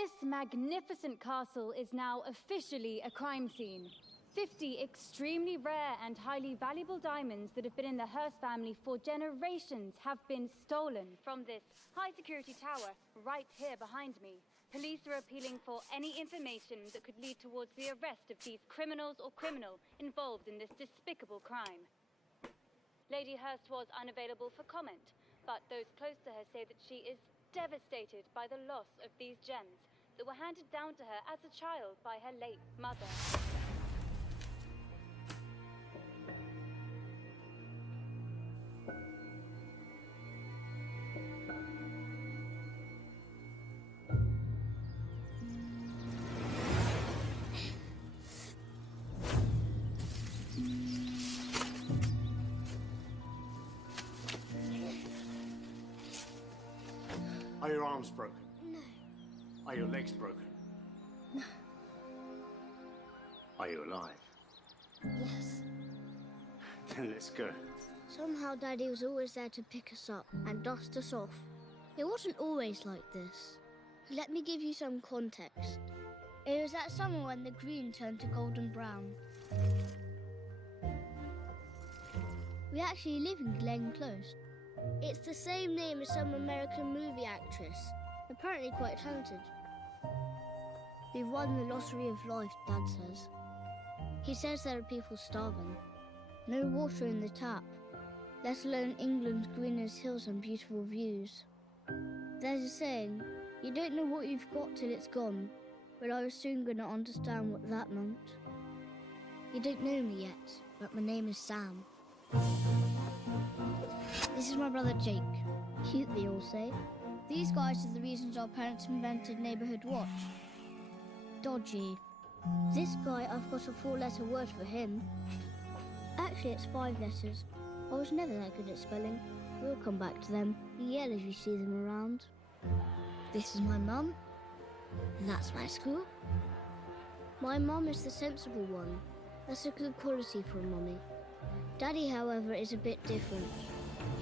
This magnificent castle is now officially a crime scene. 50 extremely rare and highly valuable diamonds that have been in the Hearst family for generations have been stolen from this high-security tower right here behind me. Police are appealing for any information that could lead towards the arrest of these criminals or criminal involved in this despicable crime. Lady Hearst was unavailable for comment, but those close to her say that she is devastated by the loss of these gems that were handed down to her as a child by her late mother. Are your arms broken? No. Are your legs broken? No. Are you alive? Yes. Then let's go. Somehow Daddy was always there to pick us up and dust us off. It wasn't always like this. Let me give you some context. It was that summer when the green turned to golden brown. We actually live in Glen Close. It's the same name as some American movie actress, apparently quite talented. We've won the lottery of life, Dad says. He says there are people starving. No water in the tap, let alone England's greenest hills and beautiful views. There's a saying, you don't know what you've got till it's gone, but I was soon going to understand what that meant. You don't know me yet, but my name is Sam. This is my brother Jake. Cute, they all say. These guys are the reasons our parents invented Neighborhood Watch. Dodgy. This guy, I've got a 4-letter word for him. Actually, it's 5 letters. I was never that good at spelling. We'll come back to them. Yell if you see them around. This is my mum. That's my school. My mum is the sensible one. That's a good quality for a mummy. Daddy, however, is a bit different.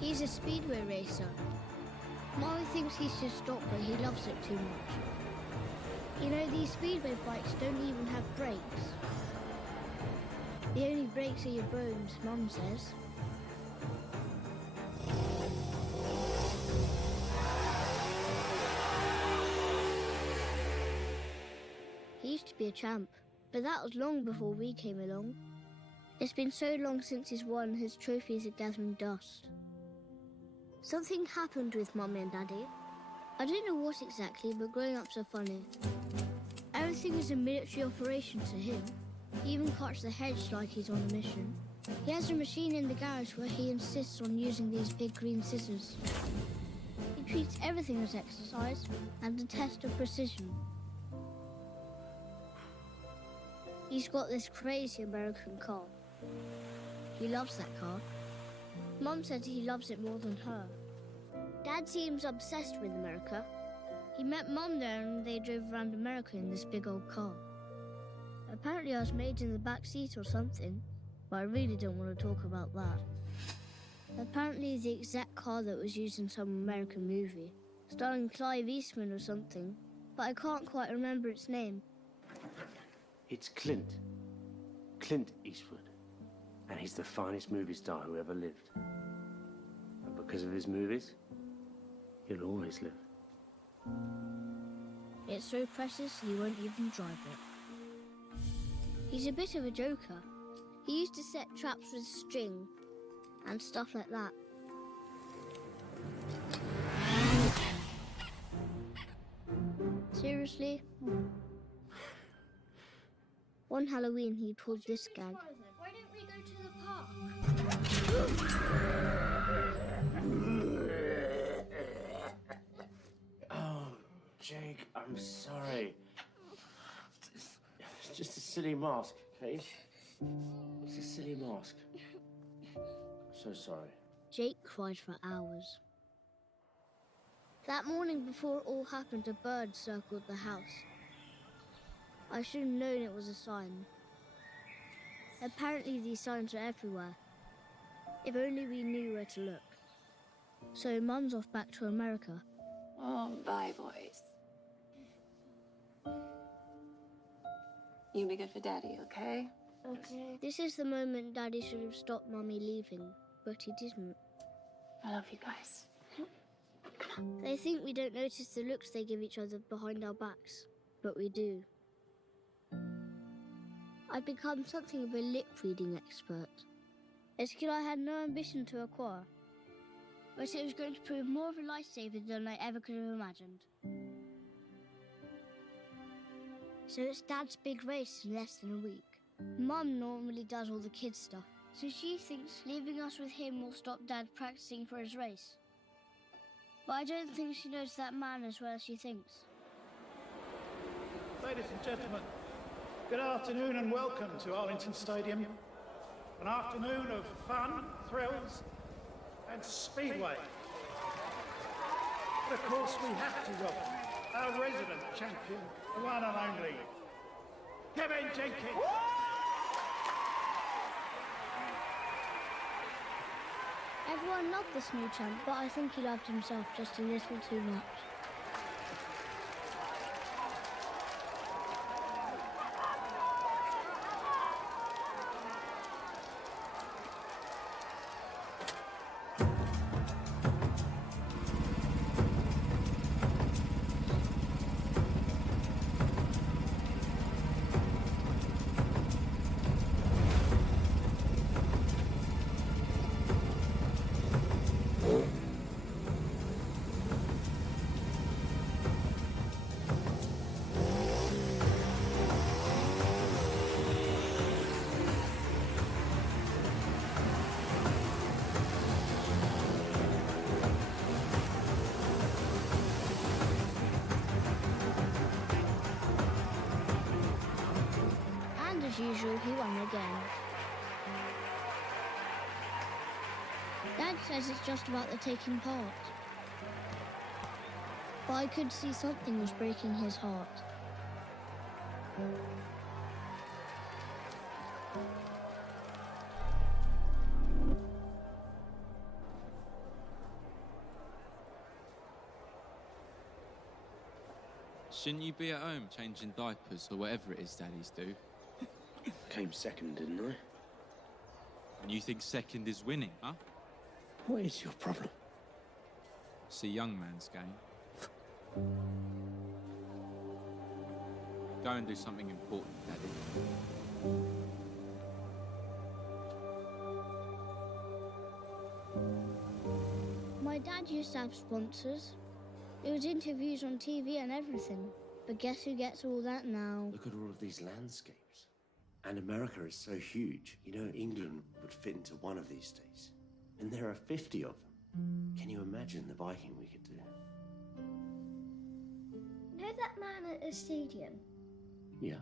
He's a speedway racer. Mommy thinks he should stop, but he loves it too much. You know, these speedway bikes don't even have brakes. The only brakes are your bones, Mum says. He used to be a champ, but that was long before we came along. It's been so long since he's won, his trophies are gathering dust. Something happened with Mummy and Daddy. I don't know what exactly, but grown-ups are funny. Everything is a military operation to him. He even cuts the hedge like he's on a mission. He has a machine in the garage where he insists on using these big green scissors. He treats everything as exercise and a test of precision. He's got this crazy American car. He loves that car. Mum said he loves it more than her. Dad seems obsessed with America. He met Mum there and they drove around America in this big old car. Apparently I was made in the back seat or something, but I really don't want to talk about that. Apparently the exact car that was used in some American movie, starring Clive Eastman or something, but I can't quite remember its name. It's Clint. Clint Eastwood. And he's the finest movie star who ever lived. And because of his movies, he'll always live. It's so precious he won't even drive it. He's a bit of a joker. He used to set traps with string and stuff like that. Seriously? One Halloween he pulled this gag. Why don't we go to the park? Oh, Jake, I'm sorry. It's just a silly mask, okay? It's a silly mask. So sorry. Jake cried for hours. That morning before it all happened, a bird circled the house. I should have known it was a sign. Apparently these signs are everywhere. If only we knew where to look. So Mum's off back to America. Oh, bye, boys. You be good for Daddy, okay? Okay. This is the moment Daddy should have stopped Mummy leaving, but he didn't. I love you guys. They think we don't notice the looks they give each other behind our backs, but we do. I've become something of a lip-reading expert, a skill I had no ambition to acquire, but it was going to prove more of a lifesaver than I ever could have imagined. So it's Dad's big race in less than a week. Mum normally does all the kids' stuff, so she thinks leaving us with him will stop Dad practicing for his race. But I don't think she knows that man as well as she thinks. Ladies and gentlemen, good afternoon and welcome to Arlington Stadium. An afternoon of fun, thrills and speedway. But of course we have to welcome our resident champion, the one and only, Kevin Jenkins. Everyone loved this new champ, but I think he loved himself just a little too much. As usual, he won again. Dad says it's just about the taking part. But I could see something was breaking his heart. Shouldn't you be at home changing diapers or whatever it is daddies do? Came second, didn't I? And you think second is winning, huh? What is your problem? It's a young man's game. Go and do something important, Daddy. My dad used to have sponsors. There was interviews on TV and everything. But guess who gets all that now? Look at all of these landscapes. And America is so huge. You know, England would fit into one of these states. And there are 50 of them. Can you imagine the biking we could do? Know that man at the stadium? Yeah.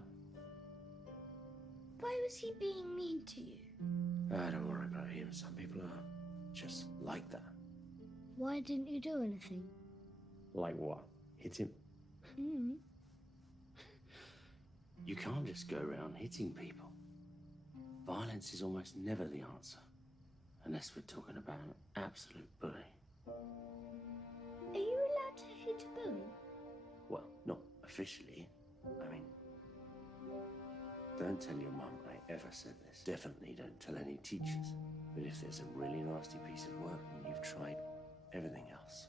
Why was he being mean to you? Don't worry about him. Some people are just like that. Why didn't you do anything? Like what? Hit him? You can't just go around hitting people. Violence is almost never the answer. Unless we're talking about an absolute bully. Are you allowed to hit a bully? Well, not officially. I mean, don't tell your mum I ever said this. Definitely don't tell any teachers. But if there's a really nasty piece of work and you've tried everything else,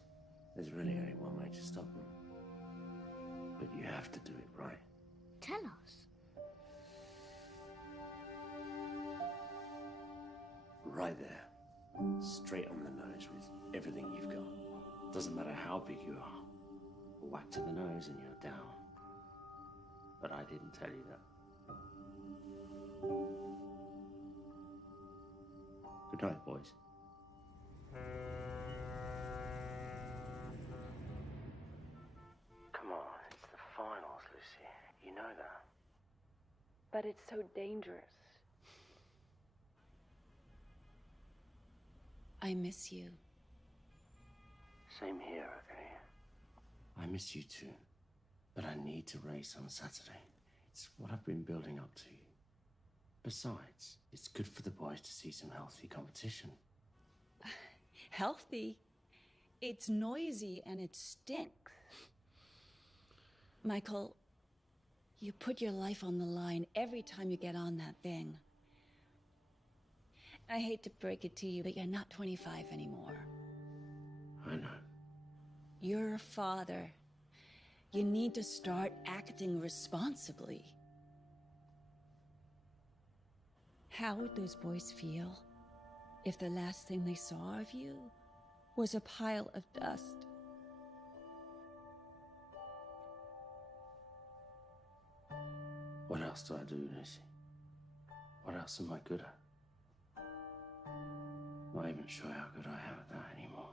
there's really only one way to stop them. But you have to do it right. Tell us. Right there. Straight on the nose with everything you've got. Doesn't matter how big you are. A whack to the nose and you're down. But I didn't tell you that. Good night, boys. Come on, it's the finals, Lucy. You know that. But it's so dangerous. I miss you. Same here, okay? I miss you too. But I need to race on Saturday. It's what I've been building up to. Besides, it's good for the boys to see some healthy competition. Healthy? It's noisy and it stinks. Michael, You put your life on the line every time you get on that thing. I hate to break it to you, but you're not 25 anymore. I know. You're a father. You need to start acting responsibly. How would those boys feel if the last thing they saw of you was a pile of dust? What else do I do, Lucy? What else am I good at? Not even sure how good I am at that anymore.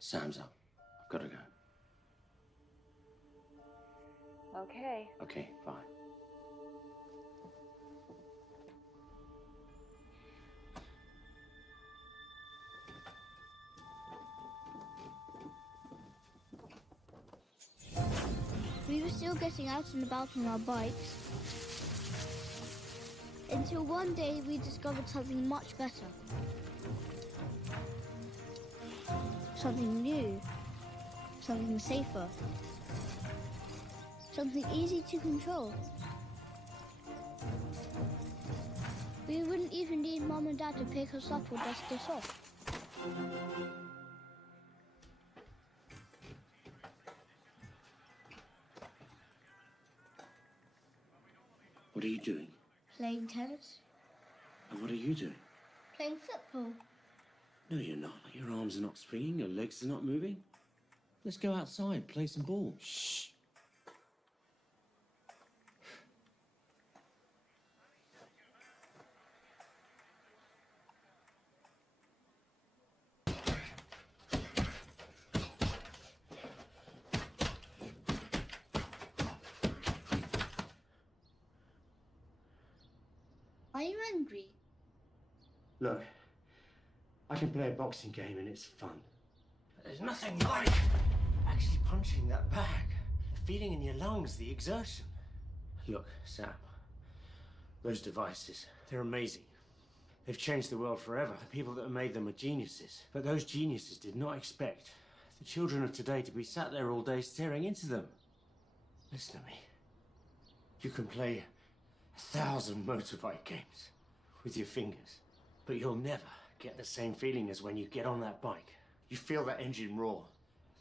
Sam's up. I've got to go. Okay. Okay, fine. We were still getting out and about on our bikes until one day we discovered something much better. Something new, something safer, something easy to control. We wouldn't even need Mom and Dad to pick us up or dust us off. What are you doing? Playing tennis, And what are you doing? playing football. No, you're not. Your arms are not springing, your legs are not moving. Let's go outside, play some ball. Shh. Are you angry? Look, I can play a boxing game and it's fun. But there's nothing like actually punching that bag. The feeling in your lungs, the exertion. Look, Sam, those devices, they're amazing. They've changed the world forever. The people that made them are geniuses. But those geniuses did not expect the children of today to be sat there all day staring into them. Listen to me. You can play 1,000 motorbike games with your fingers, but you'll never get the same feeling as when you get on that bike. You feel that engine roar,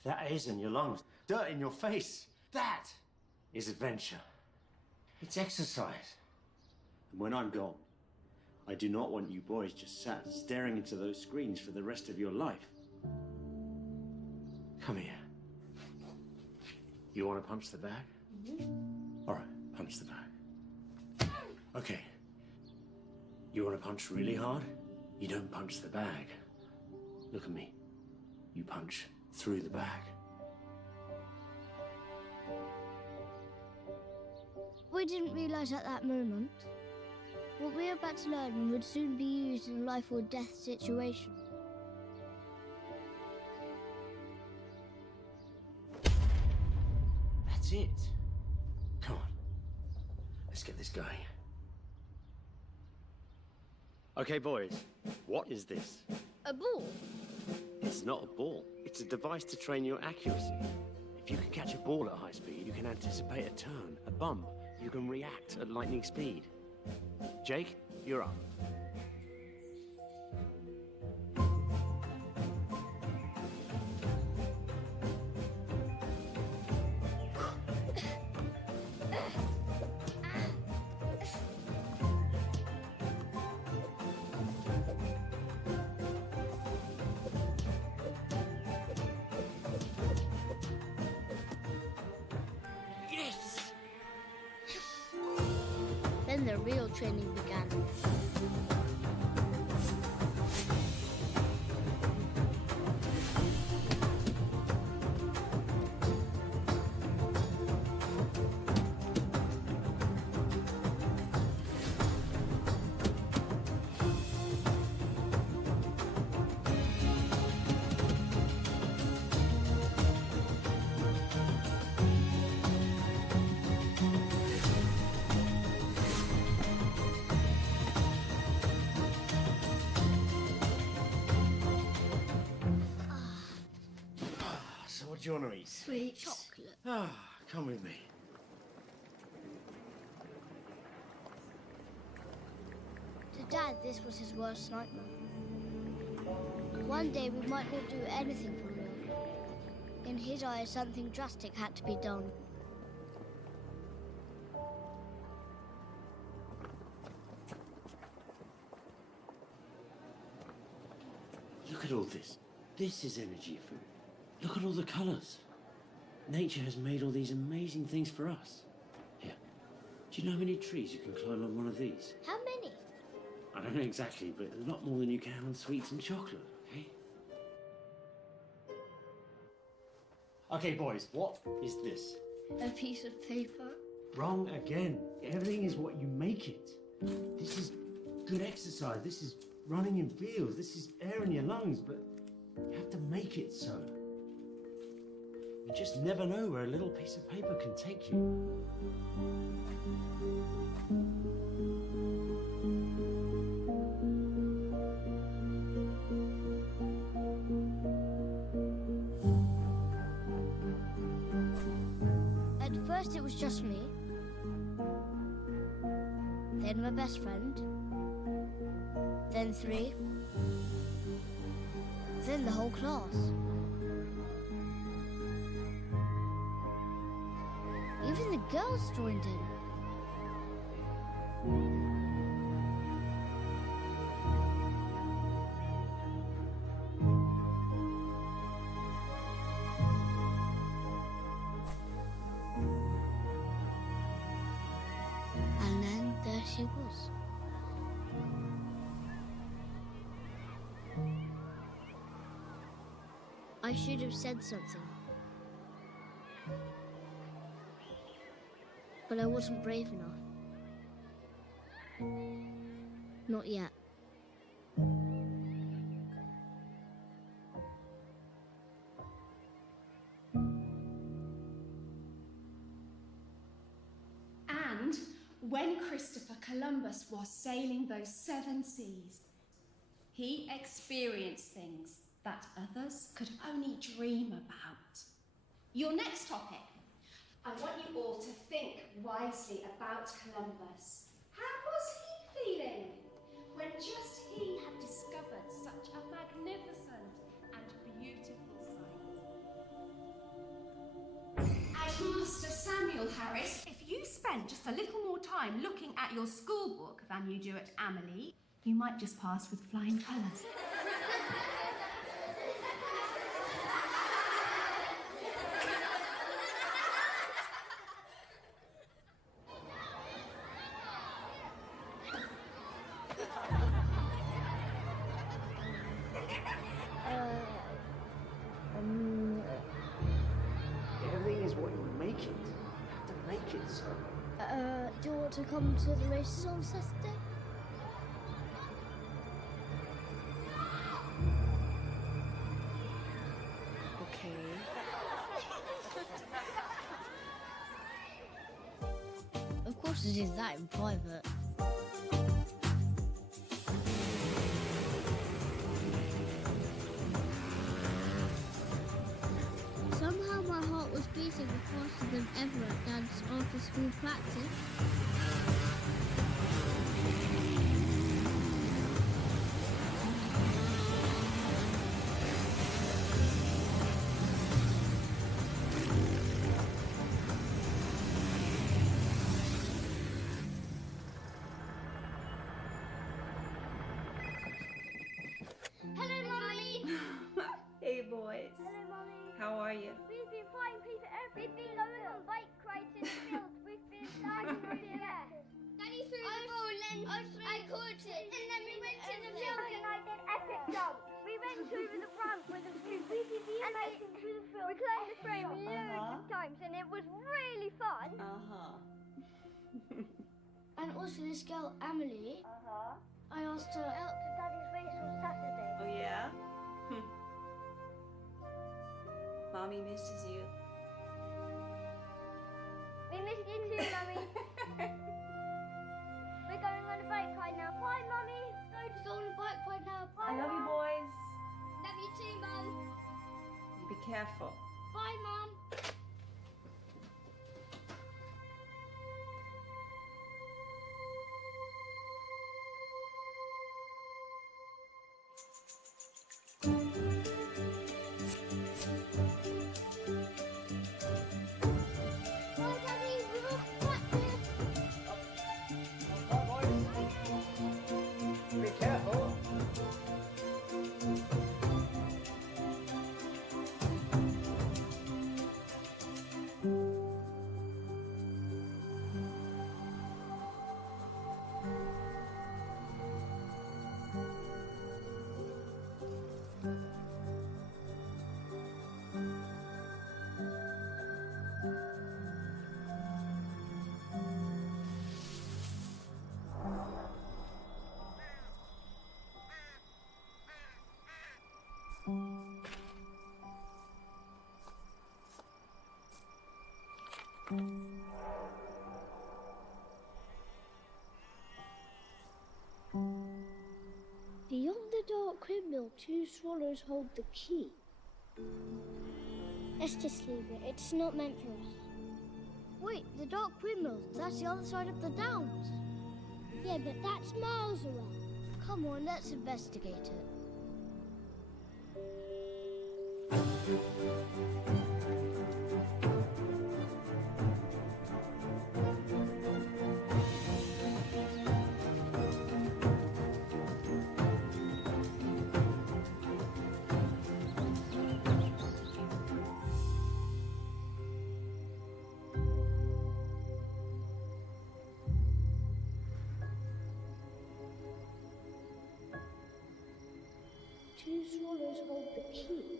that air in your lungs, dirt in your face. That is adventure. It's exercise. And when I'm gone, I do not want you boys just sat staring into those screens for the rest of your life. Come here. You want to punch the bag? All right, punch the bag. Okay. You want to punch really hard? You don't punch the bag. Look at me. You punch through the bag. We didn't realise at that moment what we were about to learn would soon be used in a life or death situation. That's it. Come on. Let's get this going. Okay, boys. What is this? A ball? It's not a ball. It's a device to train your accuracy. If you can catch a ball at high speed, you can anticipate a turn, a bump. You can react at lightning speed. Jake, you're up. Then the real training began. So what do you want to eat? Sweet chocolate. Ah, come with me. For Dad, this was his worst nightmare. One day we might not do anything for long. In his eyes, something drastic had to be done. Look at all this. This is energy food. Look at all the colours. Nature has made all these amazing things for us. Here, do you know how many trees you can climb on one of these? How many? I don't know exactly, but a lot more than you can on sweets and chocolate, okay? Okay, boys, what is this? A piece of paper? Wrong again. Everything is what you make it. This is good exercise. This is running in fields. This is air in your lungs, but you have to make it so. You just never know where a little piece of paper can take you. At first it was just me. Then my best friend. Then 3. Then the whole class. Even the girls joined in. And then there she was. I should have said something. But I wasn't brave enough. Not yet. And when Christopher Columbus was sailing those 7 seas, he experienced things that others could only dream about. Your next topic. I want you all to think wisely about Columbus. How was he feeling when just he had discovered such a magnificent and beautiful sight? And Master Samuel Harris, if you spent just a little more time looking at your school book than you do at Amelie, you might just pass with flying colours. Everything is what you make it. You have to make it so. Do you want to come to the races on Saturday? Of course it is that in private. Somehow my heart was beating faster than ever at Dad's after-school practice. Hello, Mummy! Hey, boys. Hello, Mummy! How are you? We've been flying Peter everywhere. We've been going on bike rides in the fields. We've been diving through the air. Daddy threw the ball and I caught it. And then we went to the field and I did epic jump. We went over the ramp with a scoop. We did the amazing through the field. We climbed the frame loads of times and it was really fun. And also this girl, Amelie. I asked her out to Daddy's race on Saturday. Oh, yeah? Mommy misses you. We miss you too, Mummy. We're going on a bike ride now. Bye, Mummy. Go on a bike ride now. Bye, I love you, Mum. boys. Love you too, Mum. You be careful. Bye, Mum. dark windmill, 2 swallows hold the key. Let's just leave it. It's not meant for us. Wait, the dark windmill, that's the other side of the downs. Yeah, but that's miles away. Come on, let's investigate it. Two swallows hold the key.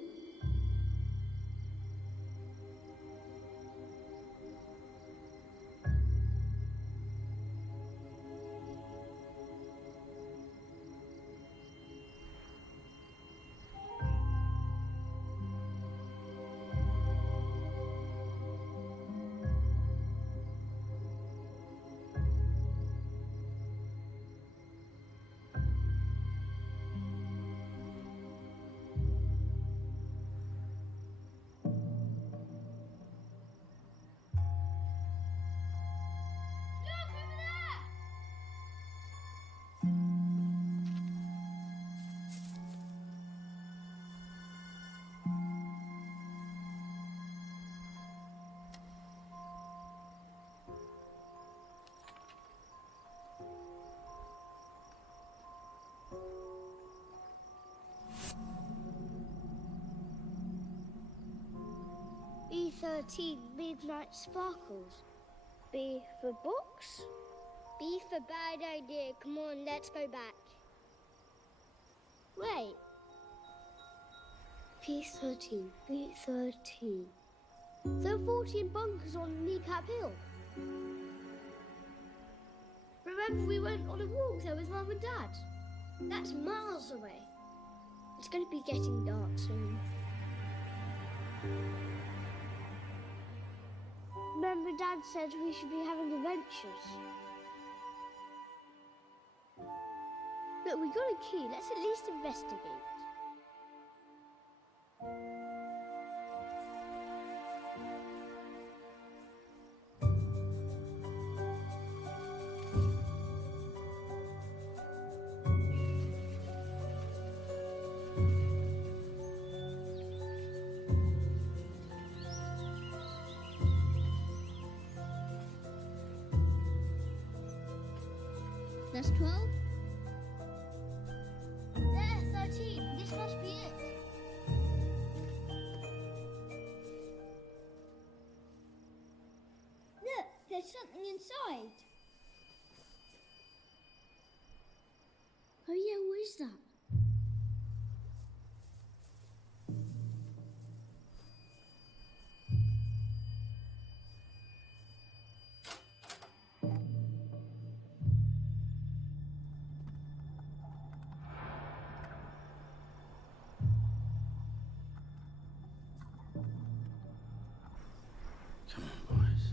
B13, Midnight Sparkles. B for books? B for bad idea. Come on, let's go back. Wait. B13, B13. There are 14 bunkers on Kneecap Hill. Remember we went on a walk there with Mum and Dad? That's miles away. It's going to be getting dark soon. Remember Dad said we should be having adventures. Look, we got a key. Let's at least investigate. That's 12. There, 13. This must be it. Look, there's something inside. Oh yeah, what is that? Come on, boys.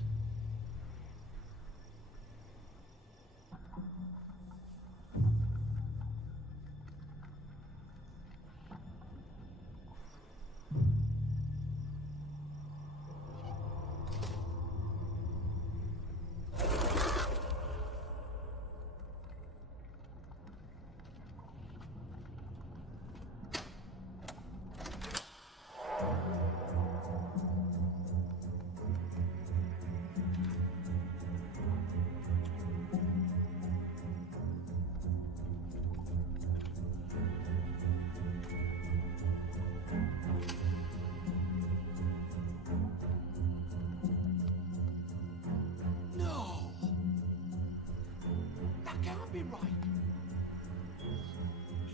Be right.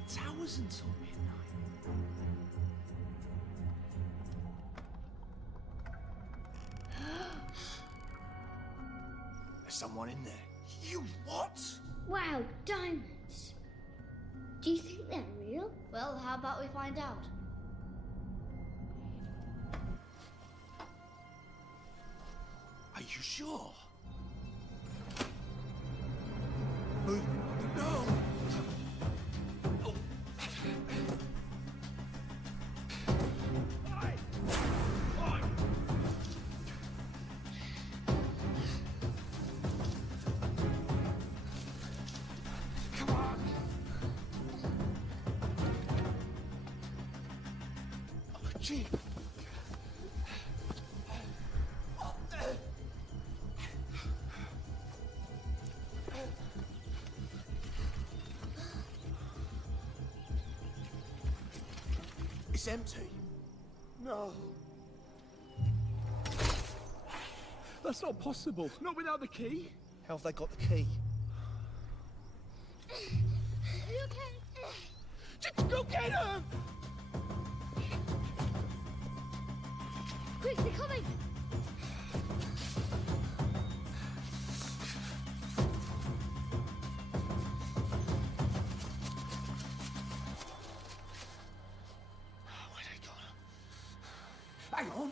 It's hours until midnight. There's someone in there. You what? Wow, diamonds. Do you think they're real? Well, how about we find out? Are you sure? Movement. No! Oh. Dodgy! What the? It's empty. No. That's not possible. Not without the key. How have they got the key? Are you okay? Just go get him! Quick, they're coming! Where they gone? Hang on.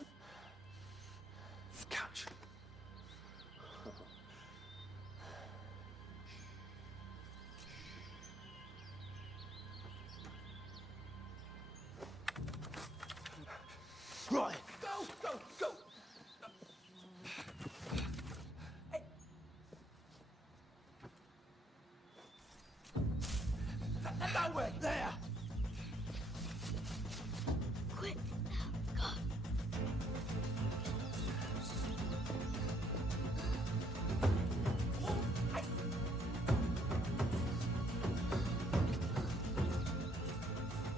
Couch. Right. Go! Hey. That way. There. Quick, now, go!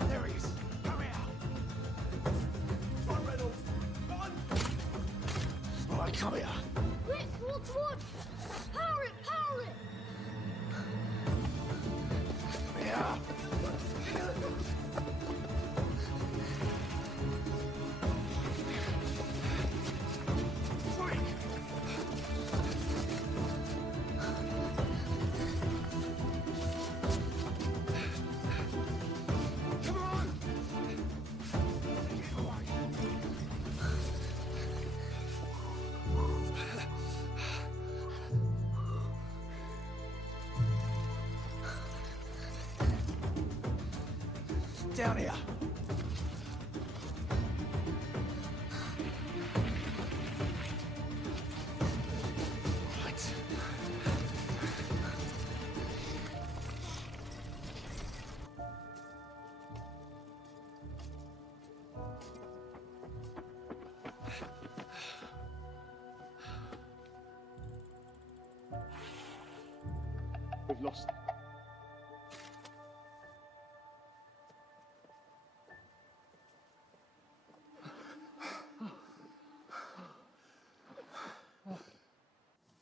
There he is. Come here. Run, Reynolds. Run. Right, come here. Quick, towards the wood! Power it, power it! Here. Quick. Come on. Get away. Down here. Right. We've lost it.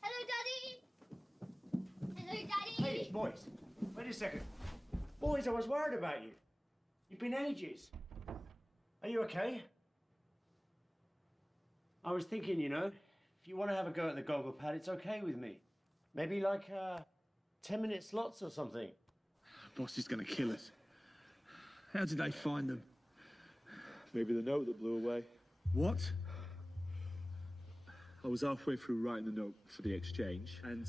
Hello, Daddy! Hello, Daddy! Hey, it's Boyz. Wait a second. Boyz, I was worried about you. You've been ages. Are you okay? I was thinking, you know, if you want to have a go at the goggle pad, it's okay with me. Maybe like 10-minute slots or something. Boss is gonna kill us. How did they find them? Maybe the note that blew away. What? I was halfway through writing the note for the exchange, and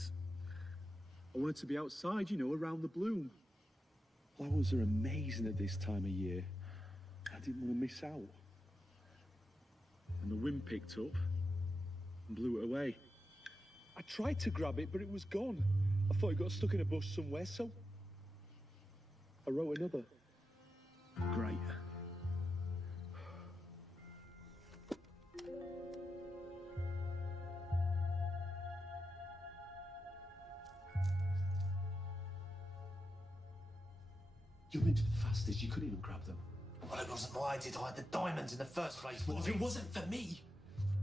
I wanted to be outside, you know, around the bloom. Flowers are amazing at this time of year. I didn't want to miss out. And the wind picked up and blew it away. I tried to grab it, but it was gone. I thought it got stuck in a bush somewhere, so I wrote another. Great. You went the fastest. You couldn't even grab them. Well, it wasn't my idea to hide the diamonds in the first place. Well, if it wasn't for me,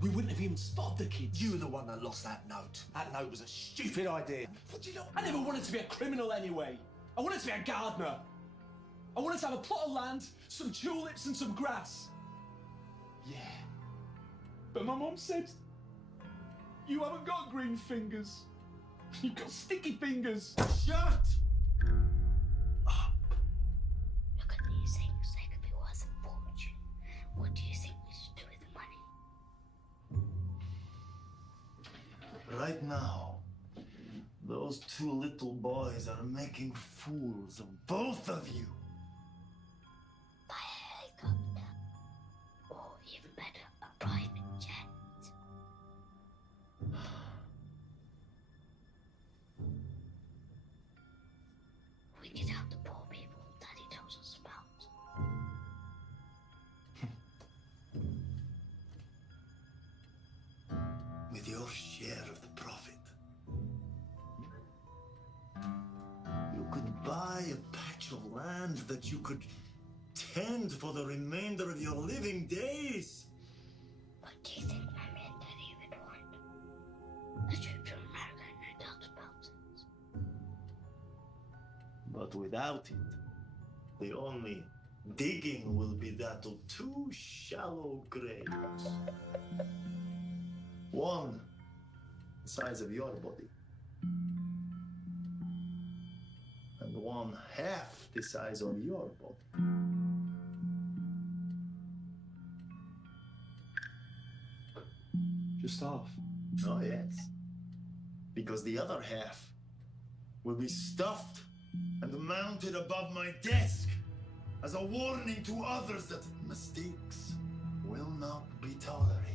we wouldn't have even spotted the kids. You were the one that lost that note. That note was a stupid idea. But you know, I never wanted to be a criminal anyway. I wanted to be a gardener. I wanted to have a plot of land, some tulips and some grass. Yeah. But my mum said, you haven't got green fingers. You've got sticky fingers. Shut up. Look at these things, they could be worth a fortune. What do you think we should do with the money? Right now, those two little boys are making fools of both of you. Buy a helicopter. Or even better, a private jet. We could help the poor people Daddy tells us about. that you could tend for the remainder of your living days. What do you think Mommy and Daddy would want? A trip to America, no doubt about it. But without it, the only digging will be that of two shallow graves. One the size of your body, and one half the size of your body. Just half? Oh, yes. Because the other half will be stuffed and mounted above my desk as a warning to others that mistakes will not be tolerated.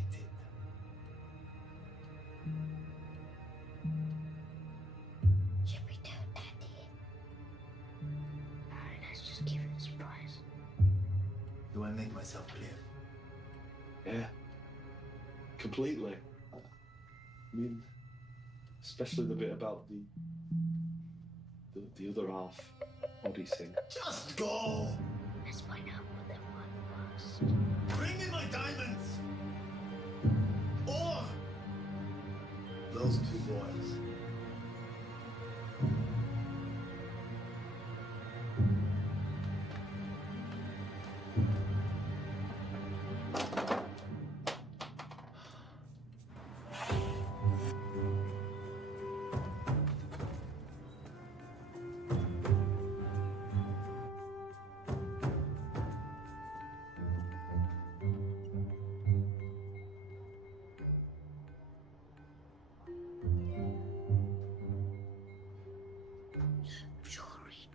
Should we tell Daddy? No, let's just give it a surprise. Do I make myself clear? Yeah. Completely. I mean, especially the bit about the other half body thing. Just go! Let's find out what they want first. Bring me my diamonds! Or those two boys.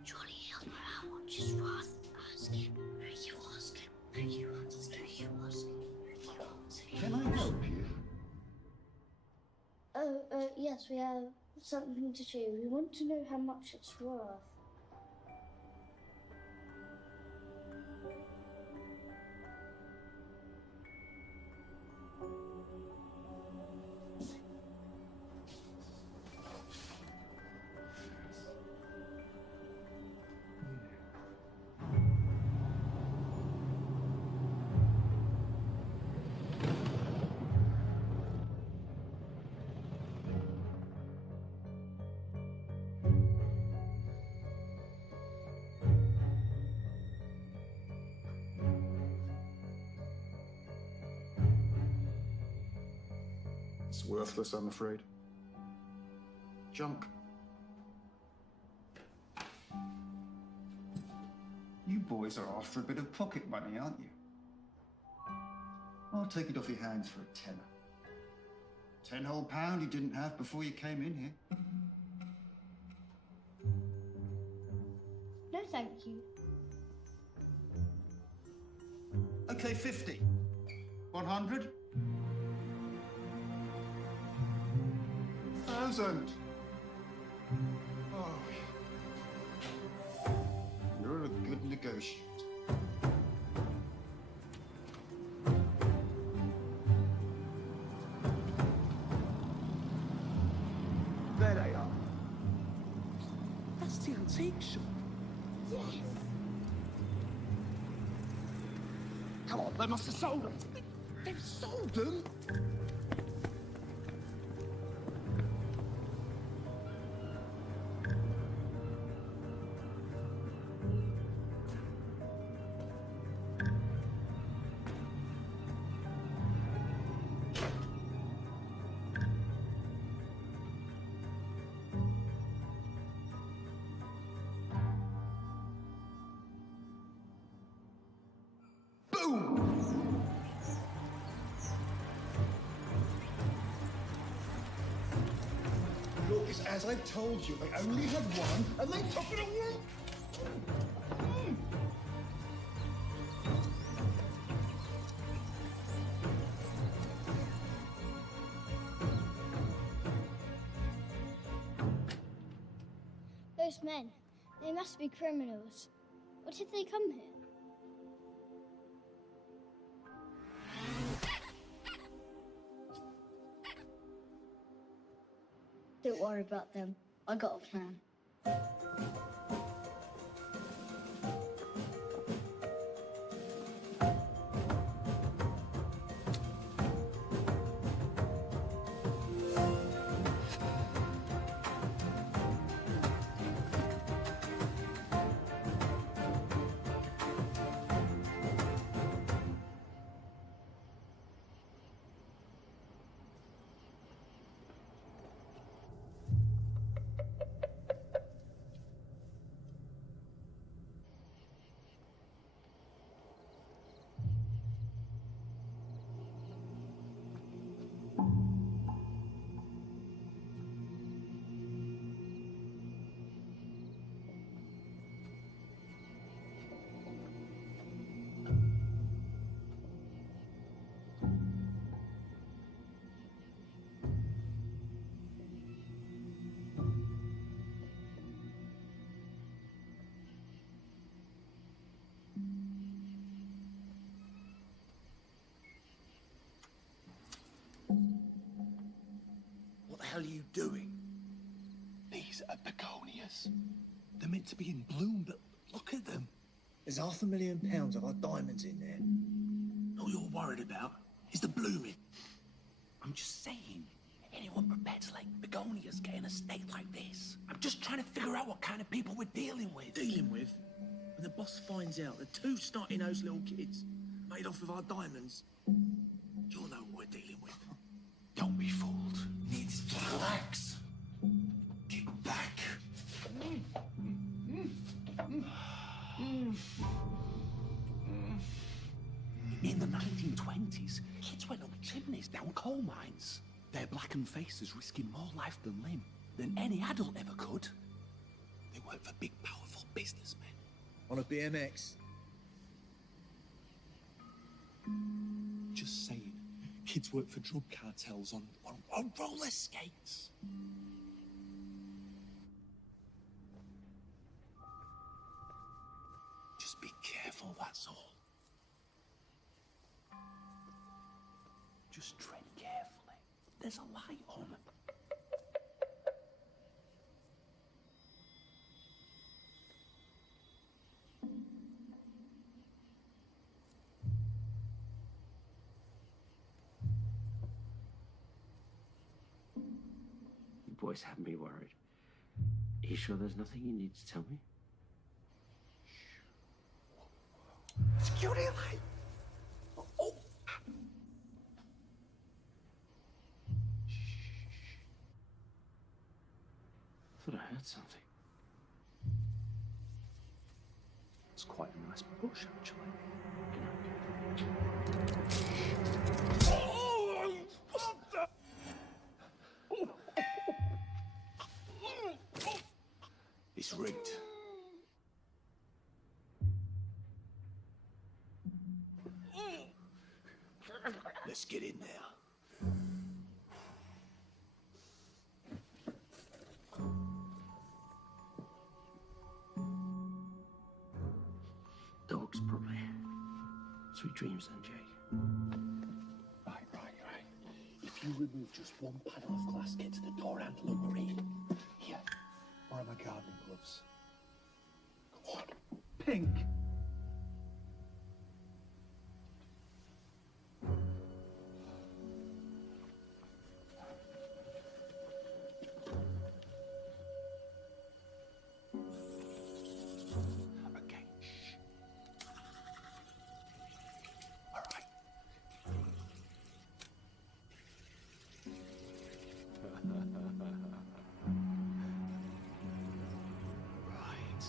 Surely he'll know how much is worth. Ask him. You ask him. You ask him. You ask him. You ask him. Can I help you? Yes, we have something to do. We want to know how much it's worth. It's worthless, I'm afraid. Junk. You boys are after a bit of pocket money, aren't you? I'll take it off your hands for a tenner. 10 whole pound you didn't have before you came in here. No, thank you. Okay, 50. 100. 1,000. Oh. You're a good negotiator. There they are. That's the antique shop. Yes. Come on, they must have sold them. They've sold them? Look, it's as I told you, they only had one, and they took it away. Those men, they must be criminals. What if they come here? Don't worry about them. I got a plan. hell are you doing? These are begonias. They're meant to be in bloom, but look at them. There's £500,000 of our diamonds in there. All you're worried about is the blooming. I'm just saying, anyone prepared to like begonias get in a state like this? I'm just trying to figure out what kind of people we're dealing with. Dealing with? When the boss finds out the two snotty-nosed little kids made off with our diamonds, you'll know what we're dealing with. Don't be fooled. Need to relax. Get back. In the 1920s, kids went up chimneys down coal mines. Their blackened faces risking more life than limb than any adult ever could. They worked for big, powerful businessmen. On a BMX? Just saying, kids work for drug cartels on roller skates. Just be careful, that's all. Just tread carefully. There's a light on. You boys have me worried. Are you sure there's nothing you need to tell me? Security light! Oh! I thought I heard something. It's quite a nice bush, actually. It's rigged. Let's get in there. Dogs, probably. Sweet dreams then, Jake. Right. If you remove just one panel of glass, get to the door handle and green. Here, where are my gardening gloves? Come on. Pink. Okay. All right. Right.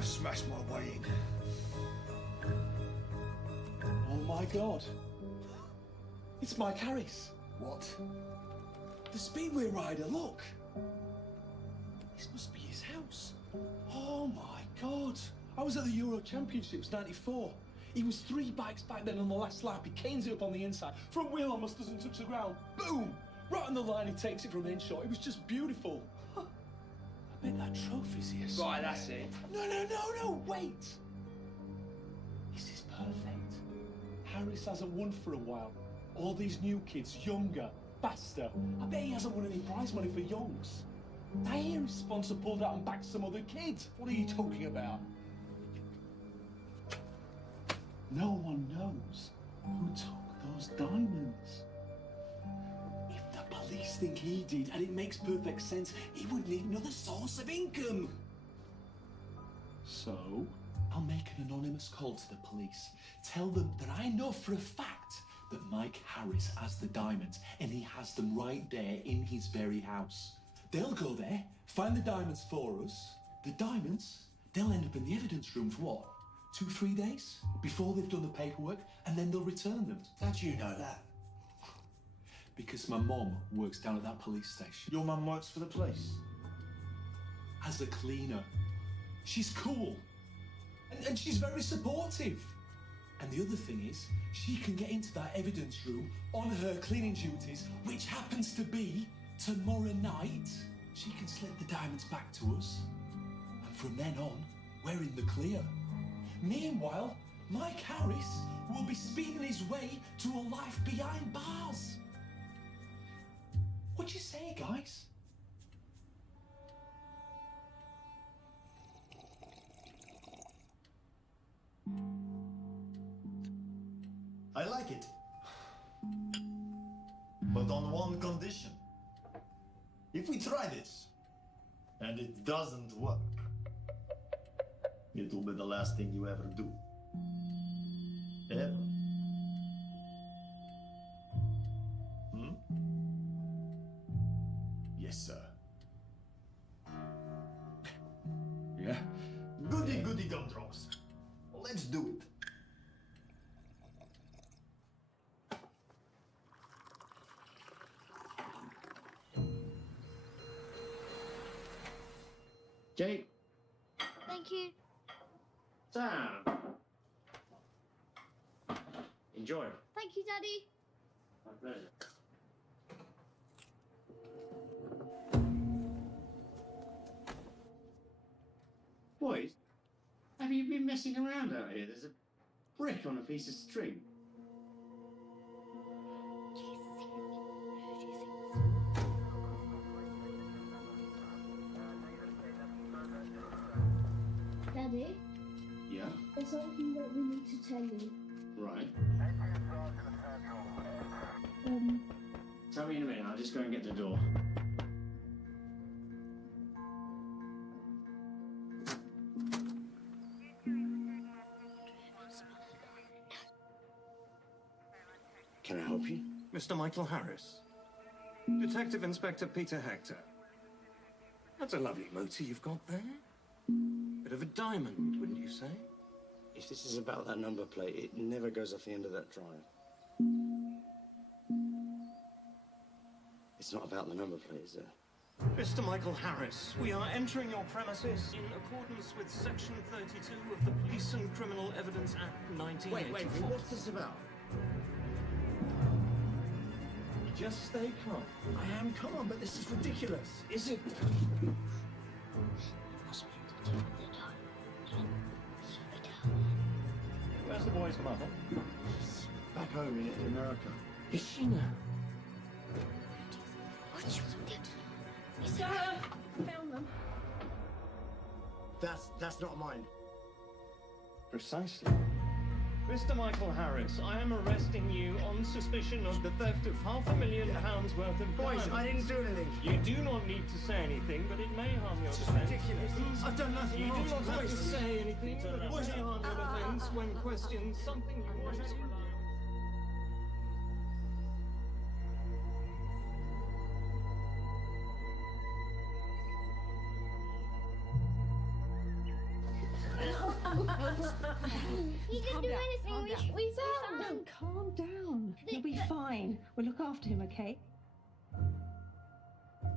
Smash my way in. Oh my God. It's Mike Harris. What? The Speedway rider, look. This must be his house. Oh my God. I was at the Euro Championships, 94. He was 3 bikes back then on the last lap. He canes it up on the inside. Front wheel almost doesn't touch the ground. Boom! Right on the line, he takes it from an inshot. It was just beautiful. I bet that trophy's here. Right, that's it. No, wait. This is perfect. Harris hasn't won for a while. All these new kids, younger, faster. I bet he hasn't won any prize money for youngs. I hear his sponsor pulled out and backed some other kid. What are you talking about? No one knows who took those diamonds. If the police think he did, and it makes perfect sense. He would need another source of income. So, I'll make an anonymous call to the police. Tell them that I know for a fact that Mike Harris has the diamonds, and he has them right there in his very house. They'll go there, find the diamonds for us. The diamonds, they'll end up in the evidence room for what? 2-3 days? Before they've done the paperwork, and then they'll return them. How do you know that? Because my mom works down at that police station. Your mum works for the police? As a cleaner. She's cool. And she's very supportive. And the other thing is, she can get into that evidence room on her cleaning duties, which happens to be tomorrow night. She can slip the diamonds back to us. And from then on, we're in the clear. Meanwhile, Mike Harris will be speeding his way to a life behind bars. What do you say, guys? I like it. But on one condition. If we try this, and it doesn't work, it will be the last thing you ever do. Ever. Hmm? Yes, sir. Yeah. Goody, goody gumdrops. Let's do it. Jake. Thank you. Sam. Enjoy. Thank you, Daddy. My pleasure. Boys, have you been messing around out here? There's a brick on a piece of string. Daddy? Yeah? There's something that we need to tell you. Right. Tell me in a minute, I'll just go and get the door. Can I help you? Mr. Michael Harris. Detective Inspector Peter Hector. That's a lovely motor you've got there. Bit of a diamond, wouldn't you say? If this is about that number plate, it never goes off the end of that drive. It's not about the number plate, is it? Mr. Michael Harris, we are entering your premises in accordance with Section 32 of the Police and Criminal Evidence Act 1984. Wait, what's this about? Just stay calm. I am calm, but this is ridiculous. Is it? Where's the boy's mother? Back home in America. Is she now? Sir, found them. That's not mine. Precisely. Mr. Michael Harris, I am arresting you on suspicion of the theft of £500,000 worth of Boys, diamonds. I didn't do anything. You do not need to say anything, but it may harm your defense. Ridiculous. I've done nothing You wrong. do not have to say anything, but it may harm your defense when questioned something you want to. He didn't do anything. We found him. Calm down. He'll be fine. We'll look after him, okay?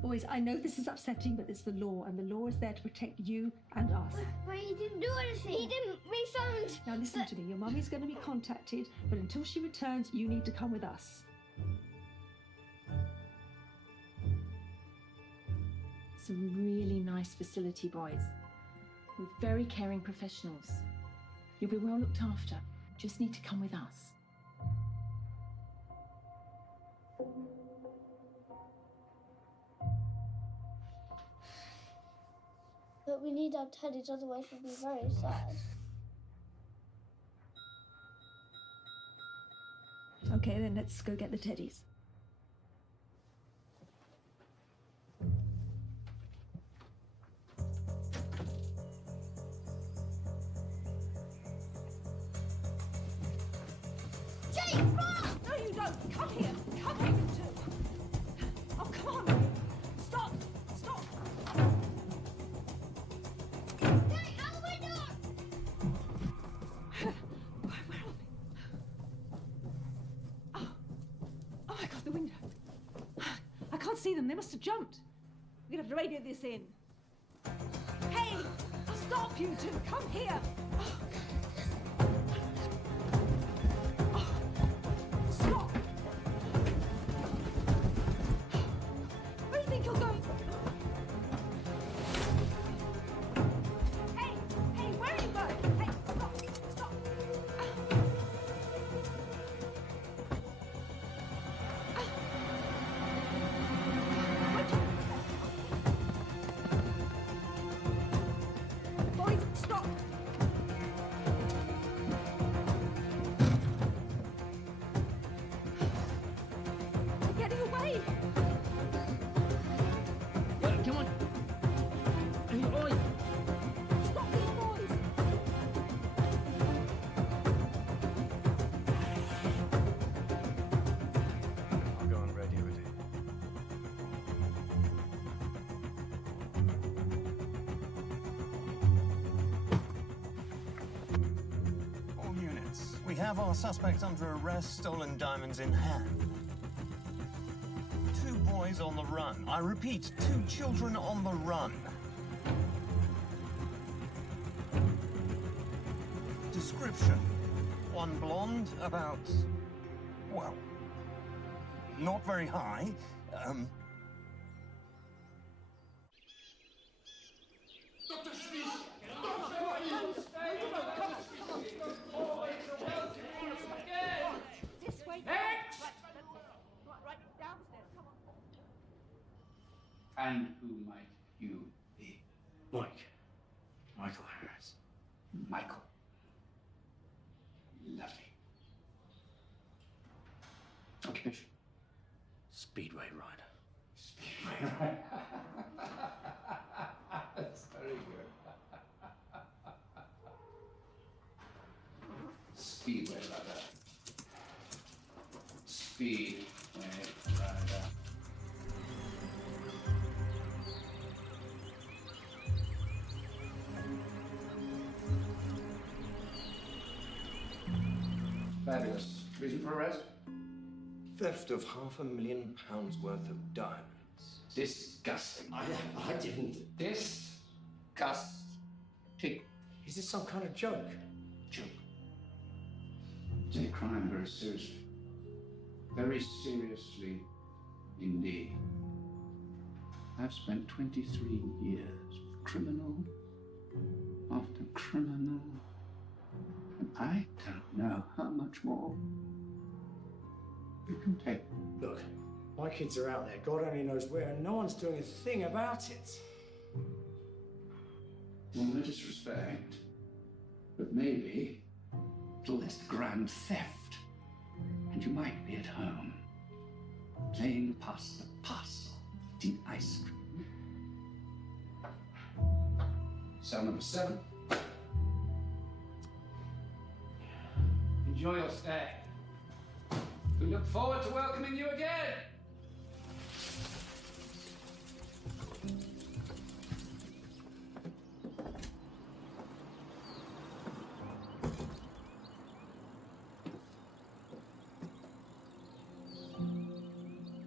Boys, I know this is upsetting, but it's the law, and the law is there to protect you and us. But he didn't do anything. He didn't. We found. Now listen to me. Your mummy's going to be contacted, but until she returns, you need to come with us. It's a really nice facility, boys. With very caring professionals. You'll be well looked after. Just need to come with us. But we need our teddies, otherwise we'll be very sad. Okay, then let's go get the teddies. Come here, you two. Oh, come on. Stop. Hey, out the window! Where are they? Oh, my God, the window. I can't see them. They must have jumped. We're gonna have to radio this in. Hey, stop, you two. Come here. Stop. Where do you think you're going? Hey, where are you going? Hey, stop. Boys, stop. They're getting away. Come on. Hey, oi. Stop these boys. I'll go on radio with you. All units, we have our suspect under arrest, stolen diamonds in hand. 2 boys on the run. I repeat, 2 children on the run. Description. 1 blonde, about, well, not very high. Dr. Smith! This way. Next! Right downstairs. Come on. And who might you be? Michael Harris. Michael. Lovely. Occupation? Speedway rider. Speedway rider. That's very good. Speedway rider. Speedway rider. Fabulous. Reason for arrest? Theft of £500,000 worth of diamonds. Disgusting. I didn't. Disgusting. Is this some kind of joke? Joke. Take crime very seriously. Very seriously indeed. I've spent 23 years with criminal after criminal, and I don't know how much more you can take. Look, my kids are out there, God only knows where, and no one's doing a thing about it. Well, no disrespect, but maybe till there's grand theft, and you might be at home, playing past the parcel, eating ice cream. Cell number 7. Enjoy your stay. We look forward to welcoming you again.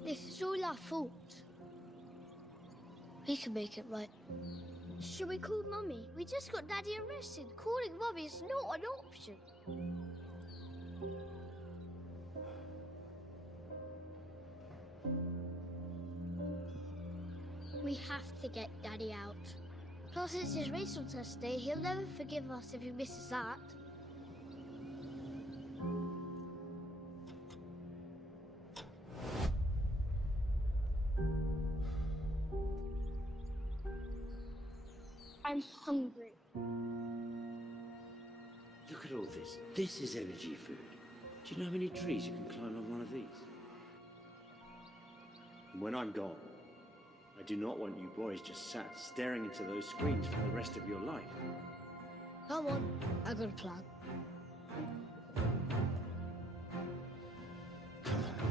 This is all our fault. We can make it right. Should we call Mummy? We just got Daddy arrested. Calling Mummy is not an option. We have to get Daddy out. Plus, it's his racial test day. He'll never forgive us if he misses that. I'm hungry. Look at all this. This is energy food. Do you know how many trees you can climb on one of these? And when I'm gone, I do not want you boys just sat staring into those screens for the rest of your life. Come on, I got a plan. Come on.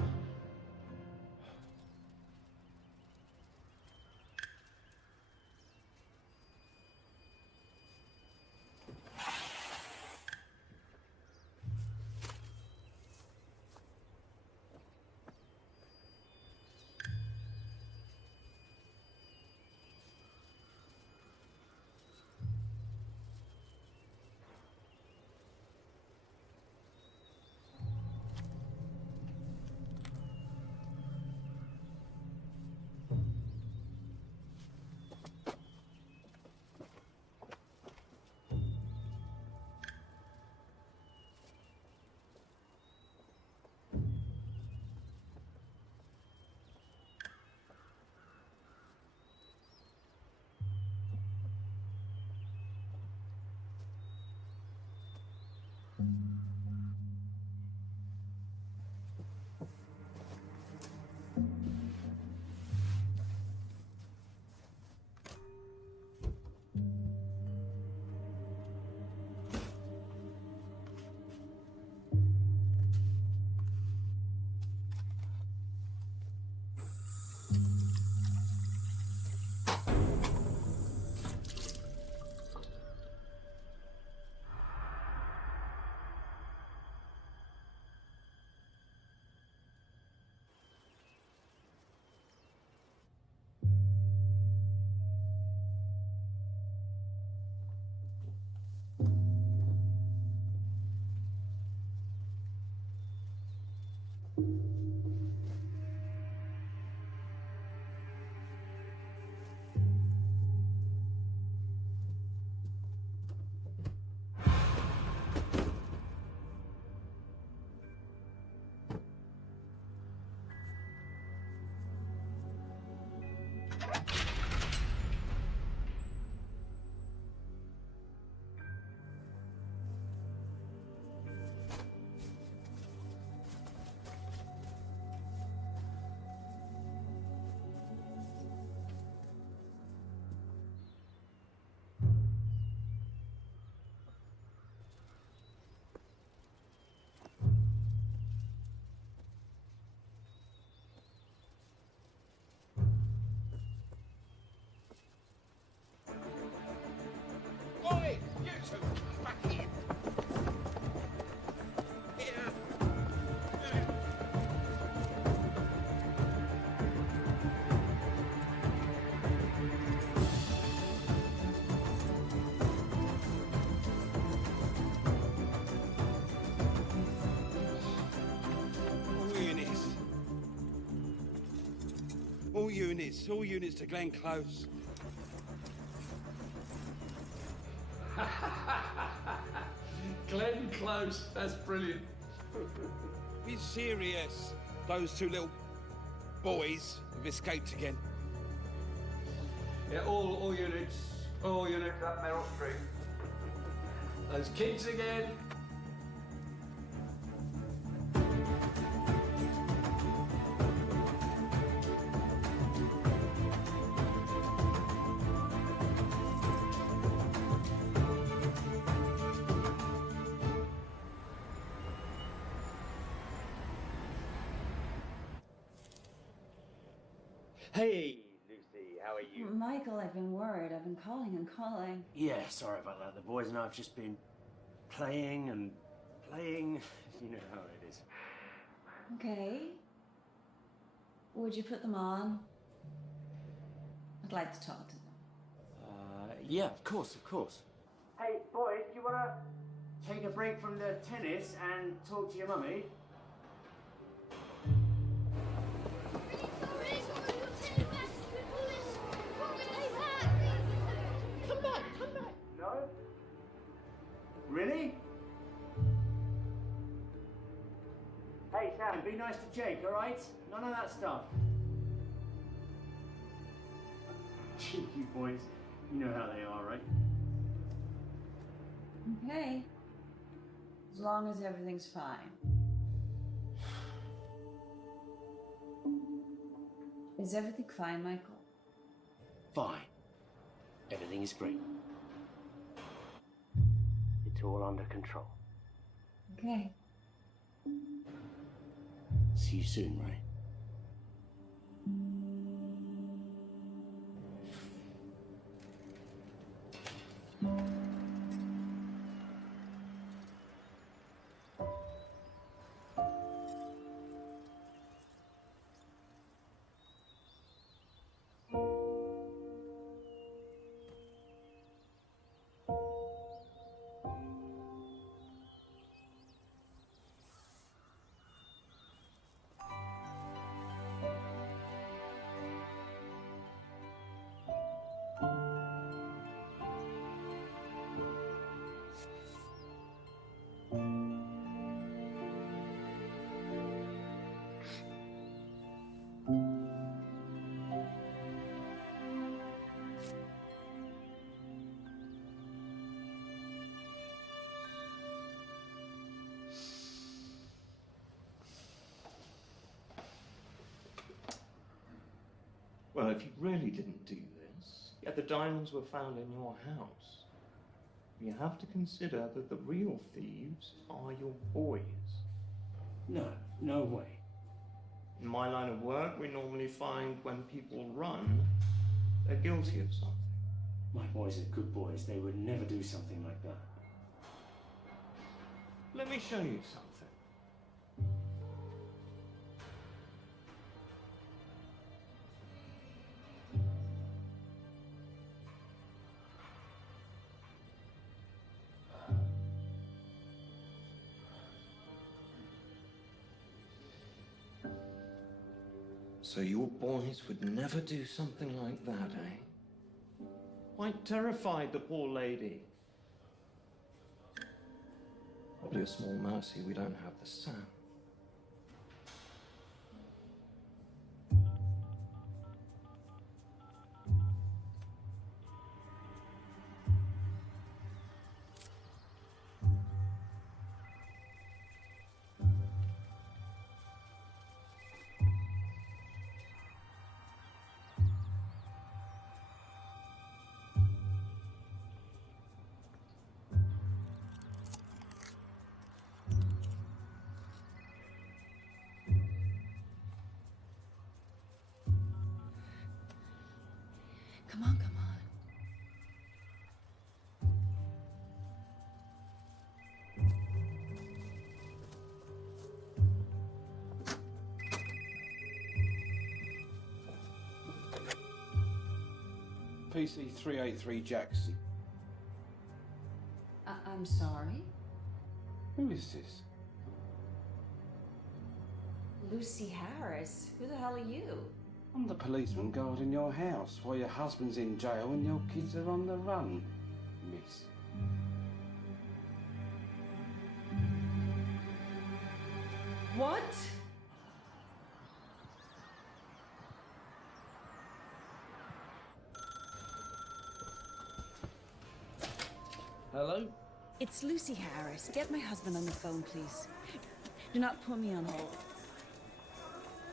All units to Glen Close. Glen Close, that's brilliant. Be serious. Those two little boys have escaped again. Yeah, all units up Merrill Street. Those kids again. Hey, Lucy, how are you? Michael, I've been worried. I've been calling and calling. Yeah, sorry about that. The boys and I have just been playing and playing. You know how it is. Okay. Would you put them on? I'd like to talk to them. Yeah, of course. Hey, boys, do you want to take a break from the tennis and talk to your mummy? Come back! No? Really? Hey, Sam, be nice to Jake, all right? None of that stuff. Cheeky boys. You know how they are, right? Okay. As long as everything's fine. Is everything fine, Michael? Fine. Everything is great. It's all under control. Okay. See you soon, Ray. Well, if you really didn't do this, yet the diamonds were found in your house, you have to consider that the real thieves are your boys. No way. In my line of work, we normally find when people run, they're guilty of something. My boys are good boys. They would never do something like that. Let me show you something. So your boys would never do something like that, eh? Quite terrified, the poor lady. Probably a small mercy we don't have the sound. Come on, come on. PC 383 Jackson. I'm sorry? Who is this? Lucy Harris. Who the hell are you? I'm the policeman guarding your house while your husband's in jail and your kids are on the run, miss. What? Hello? It's Lucy Harris. Get my husband on the phone, please. Do not put me on hold.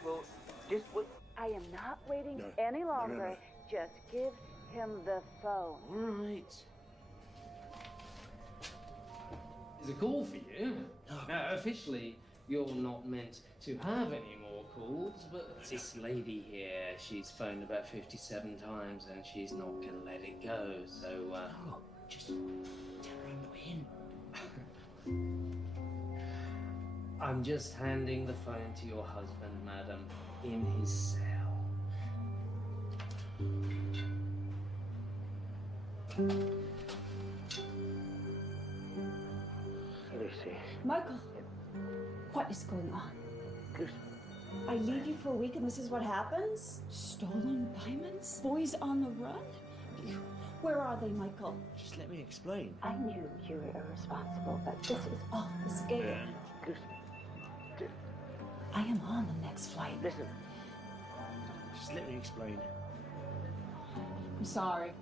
Well, just what? I am not waiting any longer. No. Just give him the phone. All right. Is a call for you. Now, officially, you're not meant to have any more calls, but this lady here, she's phoned about 57 times and she's not gonna let it go, so, just tell her I'm not in. I'm just handing the phone to your husband, madam, in his cell. Lucy. Michael, what is going on? Lucy. I leave you for a week and this is what happens? Stolen diamonds? Boys on the run? Where are they, Michael? Just let me explain. I knew you were irresponsible, but this is off the scale. Lucy. I am on the next flight. Listen. Just let me explain. I'm sorry.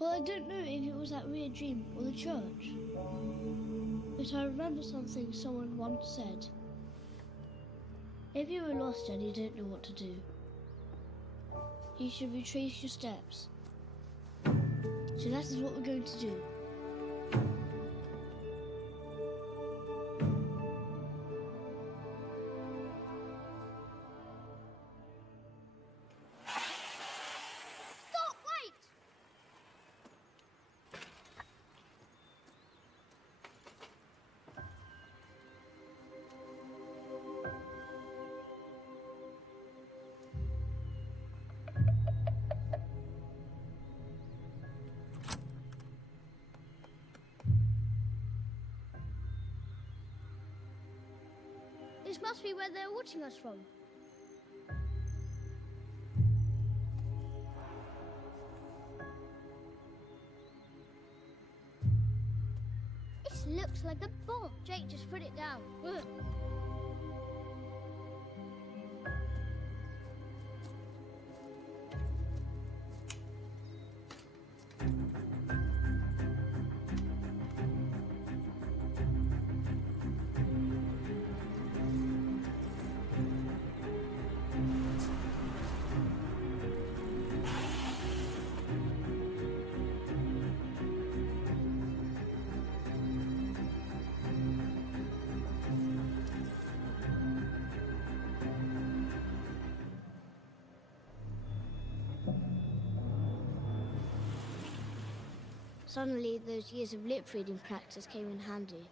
Well, I don't know if it was that weird dream or the church. But I remember something someone once said. If you are lost and you don't know what to do, you should retrace your steps. So that is what we're going to do. must be where they're watching us from. This looks like a bomb. Jake, just put it down. Ugh. Suddenly, those years of lip reading practice came in handy.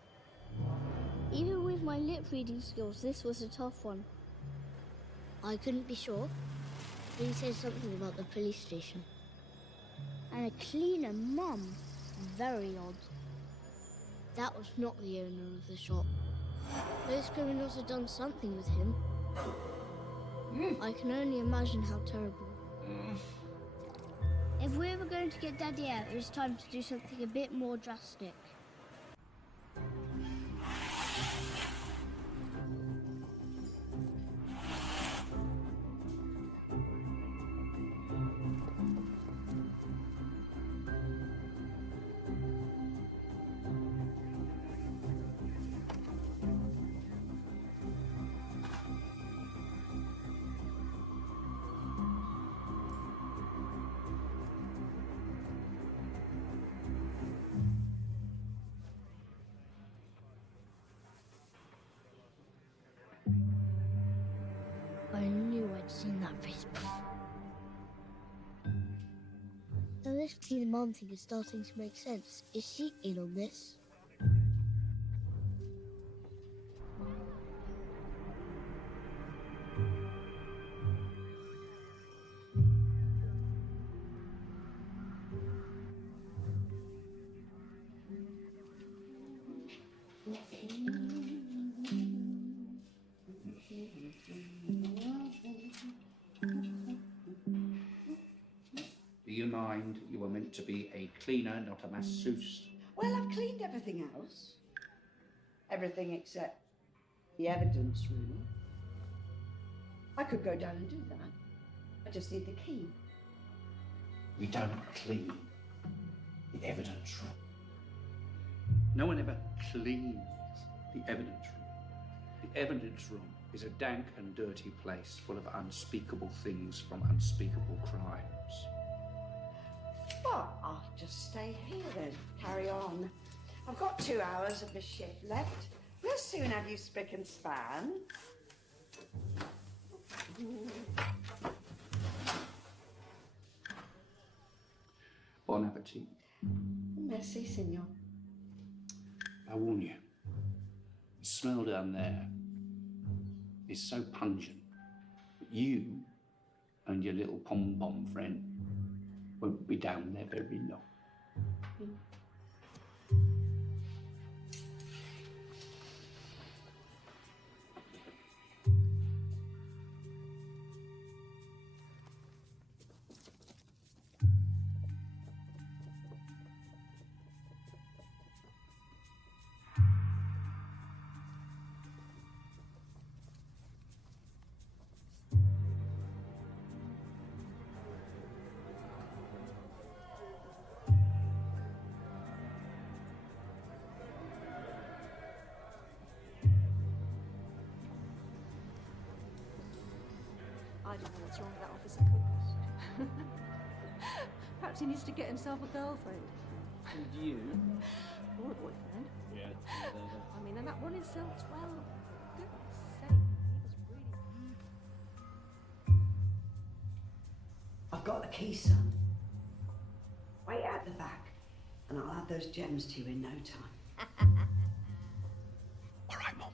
Even with my lip reading skills, this was a tough one. I couldn't be sure, but he said something about the police station. And a cleaner mum. Very odd. That was not the owner of the shop. Those criminals had done something with him. I can only imagine how terrible. If we were going to get Daddy out, it was time to do something a bit more drastic. I knew I'd seen that face before. Now this clean mom thing is starting to make sense. Is she in on this? Do you mind? You were meant to be a cleaner, not a masseuse. Well, I've cleaned everything else. Everything except the evidence room. I could go down and do that. I just need the key. We don't clean the evidence room. No one ever cleans the evidence room. The evidence room is a dank and dirty place full of unspeakable things from unspeakable crimes. But I'll just stay here then. Carry on. I've got 2 hours of the shift left. We'll soon have you spick and span. Bon appetit. Merci, senor. I warn you, the smell down there is so pungent that you and your little pom-pom friend won't be down there very long. I don't know what's wrong with that officer Cook. Perhaps he needs to get himself a girlfriend. And you? Or a boyfriend. Yeah, whatever. I mean, and that one in cell 12. Goodness sake, he was really... I've got the key, son. Wait at the back, and I'll add those gems to you in no time. All right, Mom.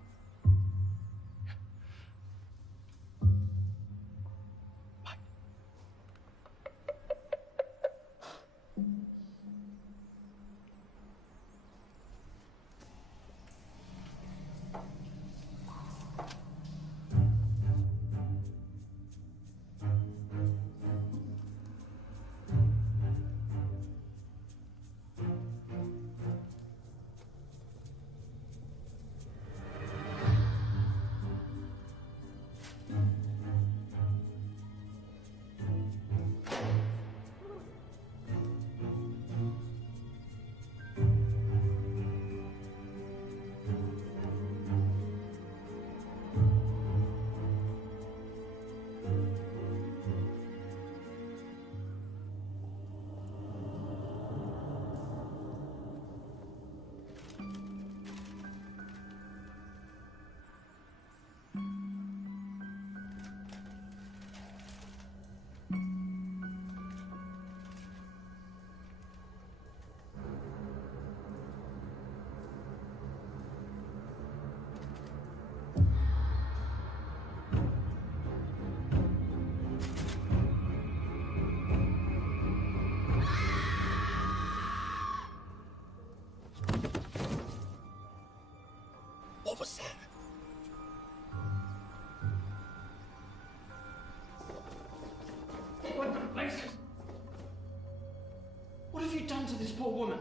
have you done to this poor woman?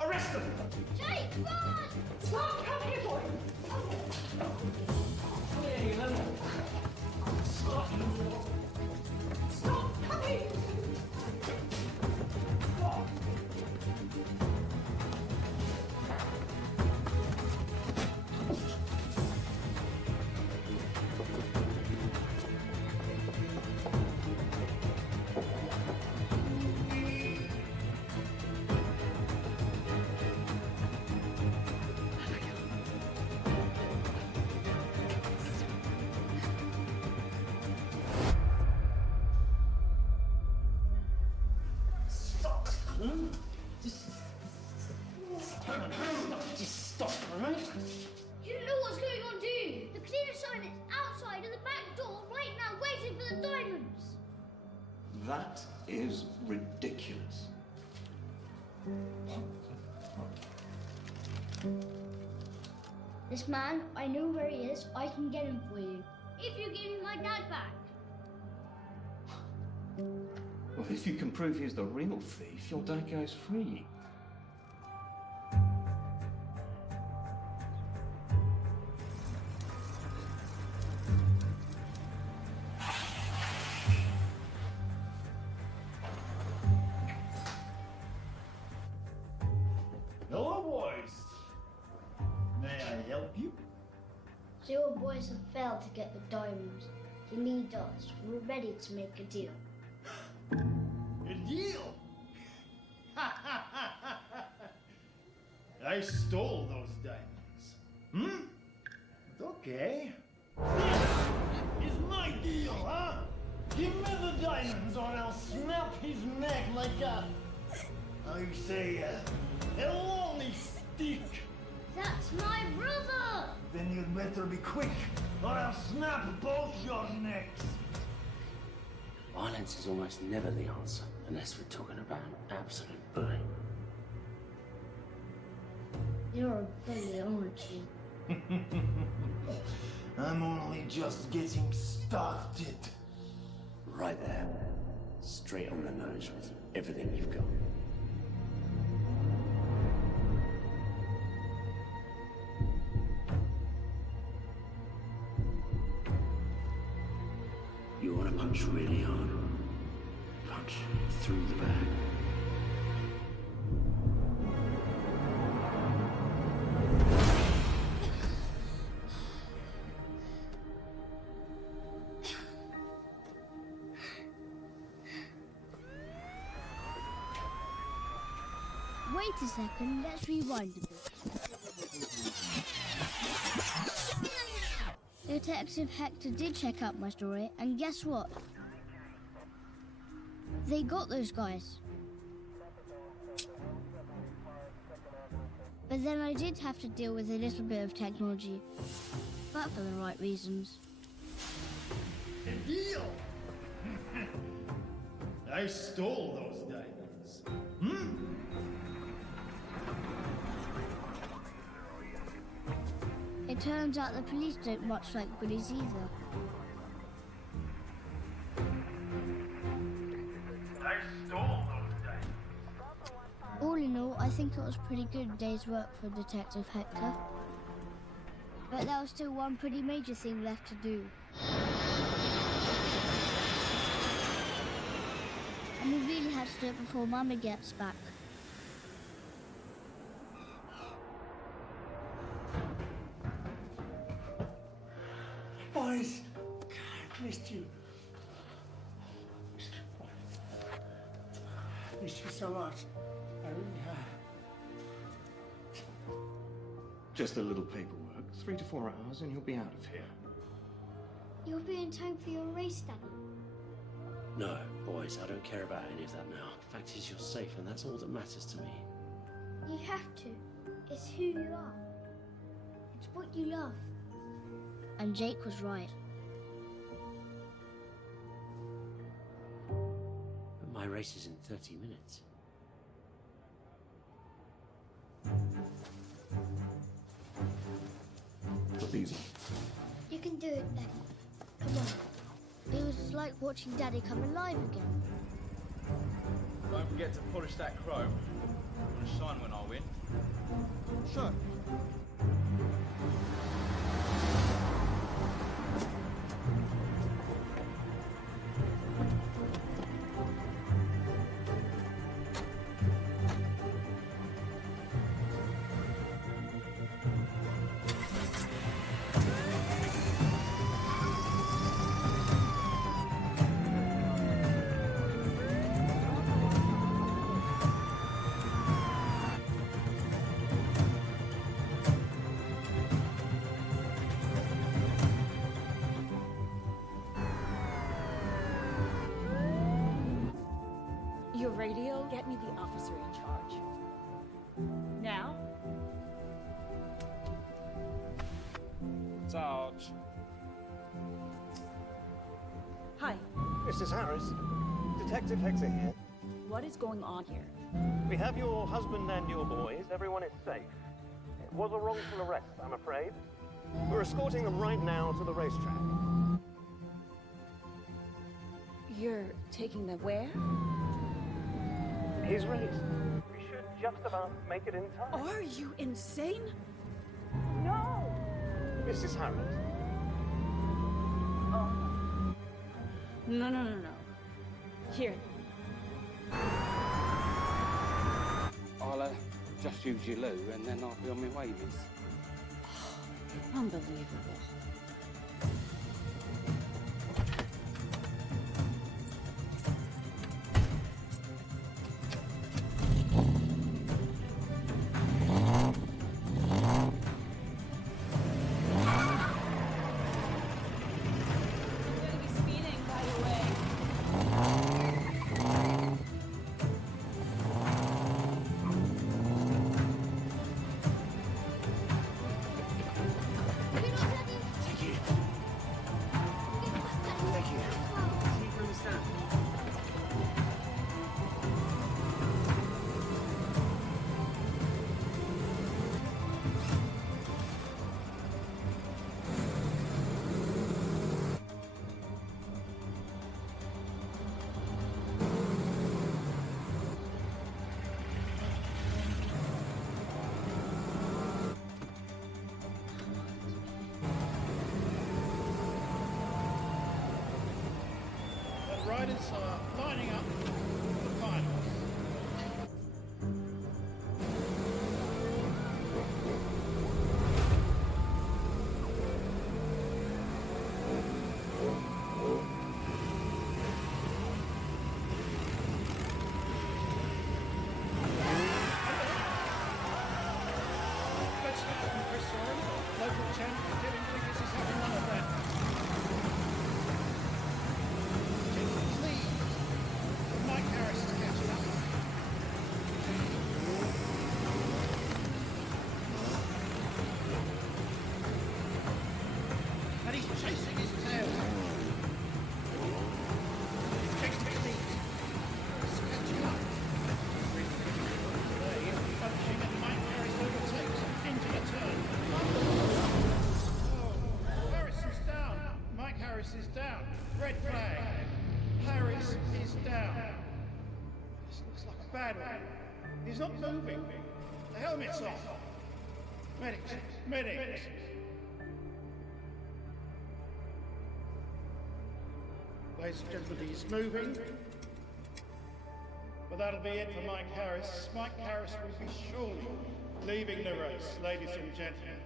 Arrest them! Jake, run! Stop! Come here, boy! Stop! Stop! Come here! Just stop, alright? You don't know what's going on, do you? The cleaner sign is outside of the back door right now, waiting for the diamonds. That is ridiculous. This man, I know where he is. I can get him for you. If you give me my dad back. Well, if you can prove he's the real thief, your dad goes free. Hello, boys. May I help you? So your boys have failed to get the diamonds. You need us. We're ready to make a deal. A deal? I stole those diamonds. Hmm? Okay. This is my deal, huh? Give me the diamonds or I'll snap his neck like a... how you say, a lonely stick. That's my brother! Then you'd better be quick or I'll snap both your necks. Violence is almost never the answer, unless we're talking about an absolute bully. You're a bully, aren't you? I'm only just getting started. Right there. Straight on the nose with everything you've got. You want to punch really hard. Punch through the bag. Wait a second, let's rewind a bit. Detective Hector did check out my story, and guess what? They got those guys. But then I did have to deal with a little bit of technology, but for the right reasons. A deal? I stole those diamonds. Hmm? It turns out the police don't much like bullies either. I stole those diamonds. All in all, I think it was a pretty good day's work for Detective Hector. But there was still one pretty major thing left to do. And we really had to do it before Mama gets back. Boys, I missed you. Missed you so much. I really have. Just a little paperwork. 3 to 4 hours and you'll be out of here. You'll be in time for your race, Daddy. No, boys, I don't care about any of that now. The fact is you're safe and that's all that matters to me. You have to. It's who you are. It's what you love. And Jake was right. But my race is in 30 minutes. Put these on. You can do it, Daddy. Come on. It was like watching Daddy come alive again. Don't forget to polish that chrome. I'm gonna shine when I win. Sure. Your radio, get me the officer in charge. Now? Sarge. Hi. Mrs. Harris, Detective Hector here. What is going on here? We have your husband and your boys. Everyone is safe. It was a wrongful arrest, I'm afraid. We're escorting them right now to the racetrack. You're taking them where? His race. We should just about make it in time. Are you insane? No! Mrs. Harris. Oh. No. Here. I'll just use your loo and then I'll be on my way, miss. Unbelievable. Riders are lining up for the finals. Let's start from Chris Soren, local champion. Didn't think this is having none of that. Mike Harris is catching up. And he's chasing his tail. Takes the lead. He's catching up. Today, punching and Mike Harris overtakes into the turn. Oh, Harris is down. Mike Harris is down. Red flag. Harris is down. This looks like a bad one. He's not moving. The helmet's off. Medics! Medics! Ladies and gentlemen, he's moving. But that'll be it for Mike Harris. Mike Harris will be surely leaving the race, ladies and gentlemen.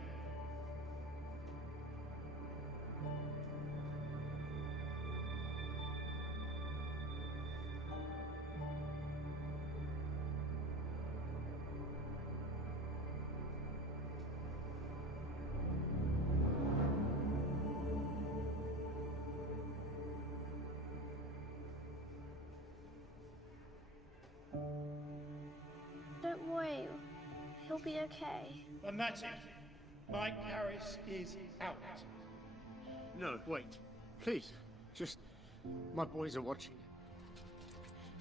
Don't worry, he'll be okay. And that's it. Mike Harris is out. No, wait. Please. Just... My boys are watching.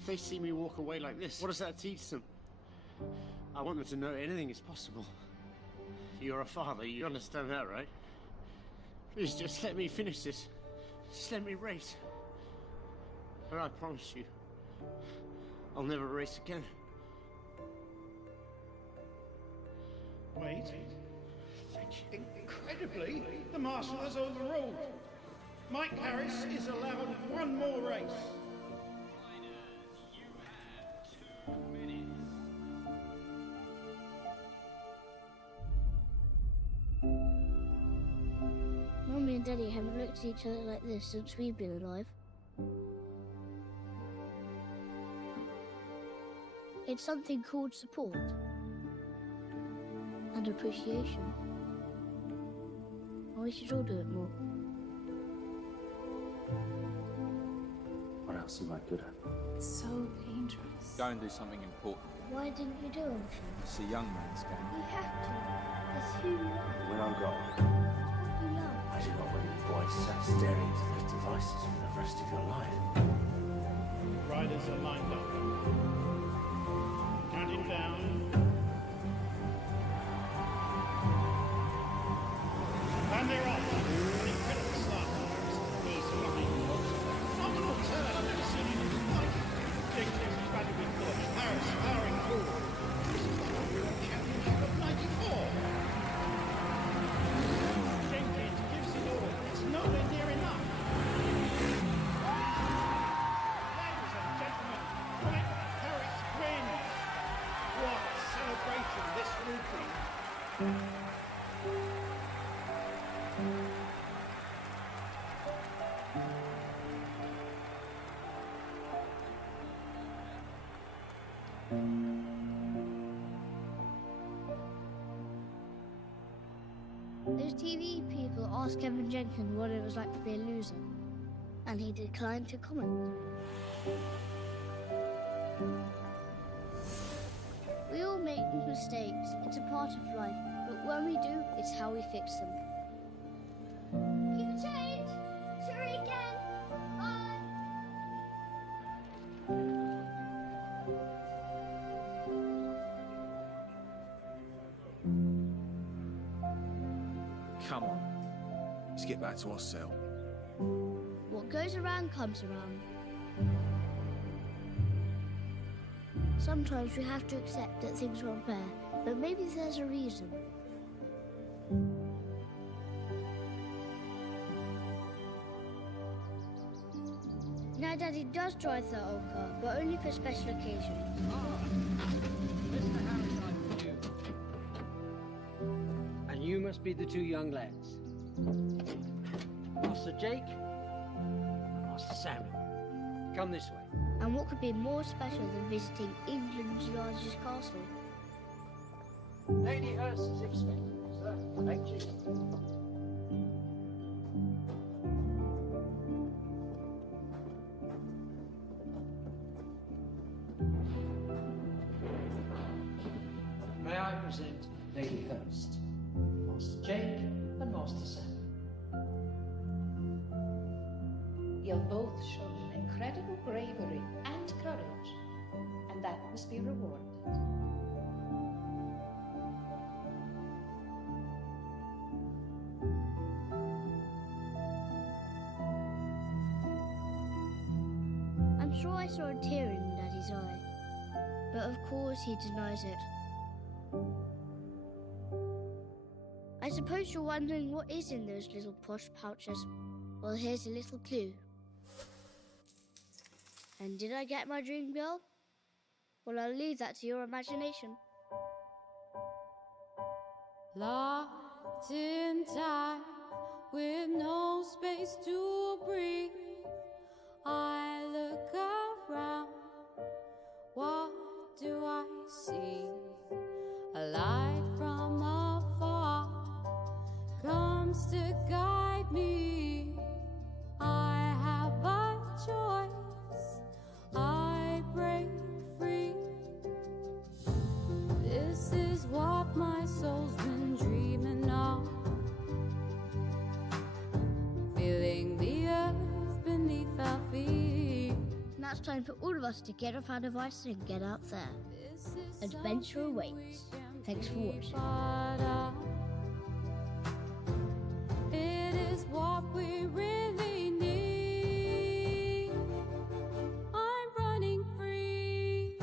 If they see me walk away like this, what does that teach them? I want them to know anything is possible. You're a father, you understand that, right? Please, just let me finish this. Just let me race. And I promise you, I'll never race again. Wait. Incredibly, the marshal has overruled. Mike Harris is allowed one more race. Mummy and Daddy haven't looked at each other like this since we've been alive. It's something called support and appreciation. And we should all do it more. What else am I good at? It's so dangerous. Go and do something important. Why didn't you do it? It's a young man's game. You have to. It's who you are. When I'm gone, What you love. I do not want you boys sat staring into those devices for the rest of your life. Riders are lined up. Counting down. And they're off. An incredible start. He's flying close. Phenomenal turn. I've never seen anything like it. Jenkins is about to be pushed. Harris powering forward. This is the World Championship of '94. Jenkins gives it all. It's nowhere near enough. Ladies and gentlemen, Mike Harris wins. What a celebration this will be. Those TV people asked Kevin Jenkins what it was like to be a loser, and he declined to comment. We all make mistakes, it's a part of life, but when we do, it's how we fix them. Keep change. Sorry again. Bye. Come on. Let's get back to our cell. What goes around comes around. Sometimes we have to accept that things are unfair, but maybe there's a reason. Now Daddy does drive that old car, but only for special occasions. Mr. Harris, I'm for you. And you must be the two young lads. Master Jake and Master Samuel. Come this way. And what could be more special than visiting England's largest castle? Lady Hurst is expected, sir. Thank you. May I present Lady Hurst, Master Jake, and Master Sam. You've both shown incredible bravery and courage, and that must be rewarded. I'm sure I saw a tear in Daddy's eye, but of course he denies it. I suppose you're wondering what is in those little posh pouches. Well, here's a little clue. And did I get my dream girl? Well, I'll leave that to your imagination. Locked in time with no space to breathe, I look around. What do I see? A light from afar comes to guide me. I have a choice. I break free. This is what my soul's been dreaming of. Feeling the earth beneath our feet. Now it's time for all of us to get off our devices and get out there. Adventure awaits. Thanks for watching. It is what we really need. I'm running free.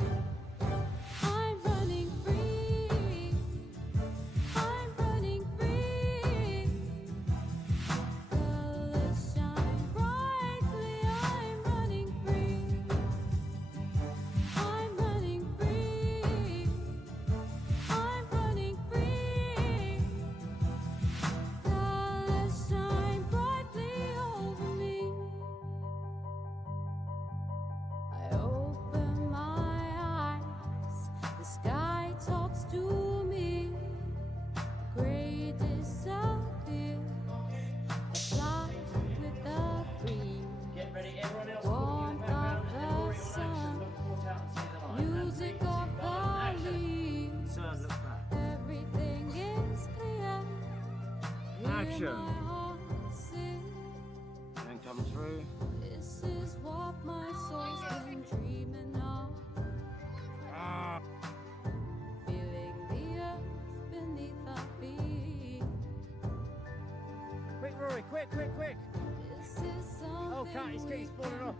to me. Gray disappear. Fly with the breeze. Get ready, everyone else. Warmth of the sun. Music of the leaves. Turn, look back. Everything is clear. Action. And come through. This is what my soul's been dreaming of. Feeling the earth beneath our feet. Quick, Rory, quick, quick, quick. This is something Oh, cat, he's getting falling off.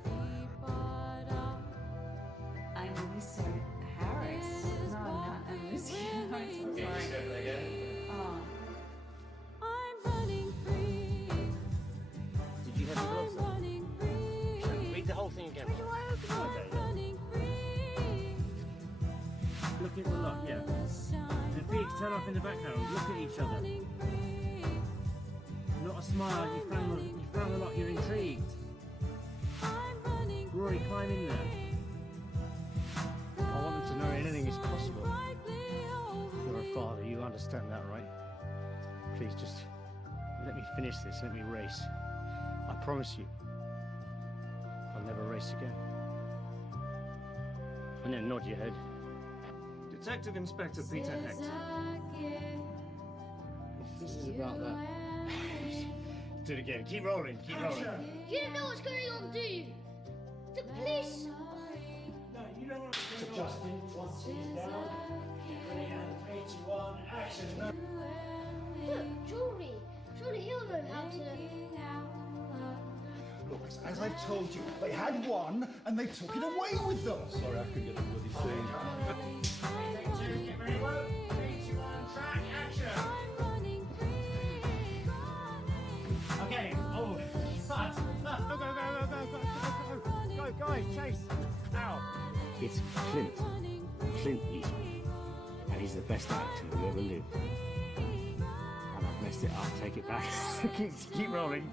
part of. I'm Lisa Harris. No, I'm not. I'm Lucy Harris. Okay, just go for that again. Oh. I'm running free. Did you have the gloves I'm on? running free. Read the whole thing again. I'm running free. Look at the lot, yeah. And Felix, turn off in the background. Look at each other. Not a smile. You found the lot. You're intrigued. Rory, climb in there. I want them to know anything is possible. You're a father. You understand that, right? Please, just let me finish this. Let me race. I promise you, I'll never race again. And then nod your head. Detective Inspector Peter Hector. If this is about that. Do it again. Keep rolling. Keep rolling. You don't know what's going on, do you? The police. No, you don't want to. So Justin, once he's down, get ready and 3, 2, 1, action. Look, jewelry. Surely he'll know how to. Look, as I've told you, they had one and they took it away with them. Sorry, I couldn't get the bloody thing. Get ready, roll. 3, 2, 1, track, action. Okay. Oh, cut. Go, guys, chase. Ow. It's Clint Eastwood, and he's the best actor who ever lived. And I've messed it up. Take it back. keep rolling.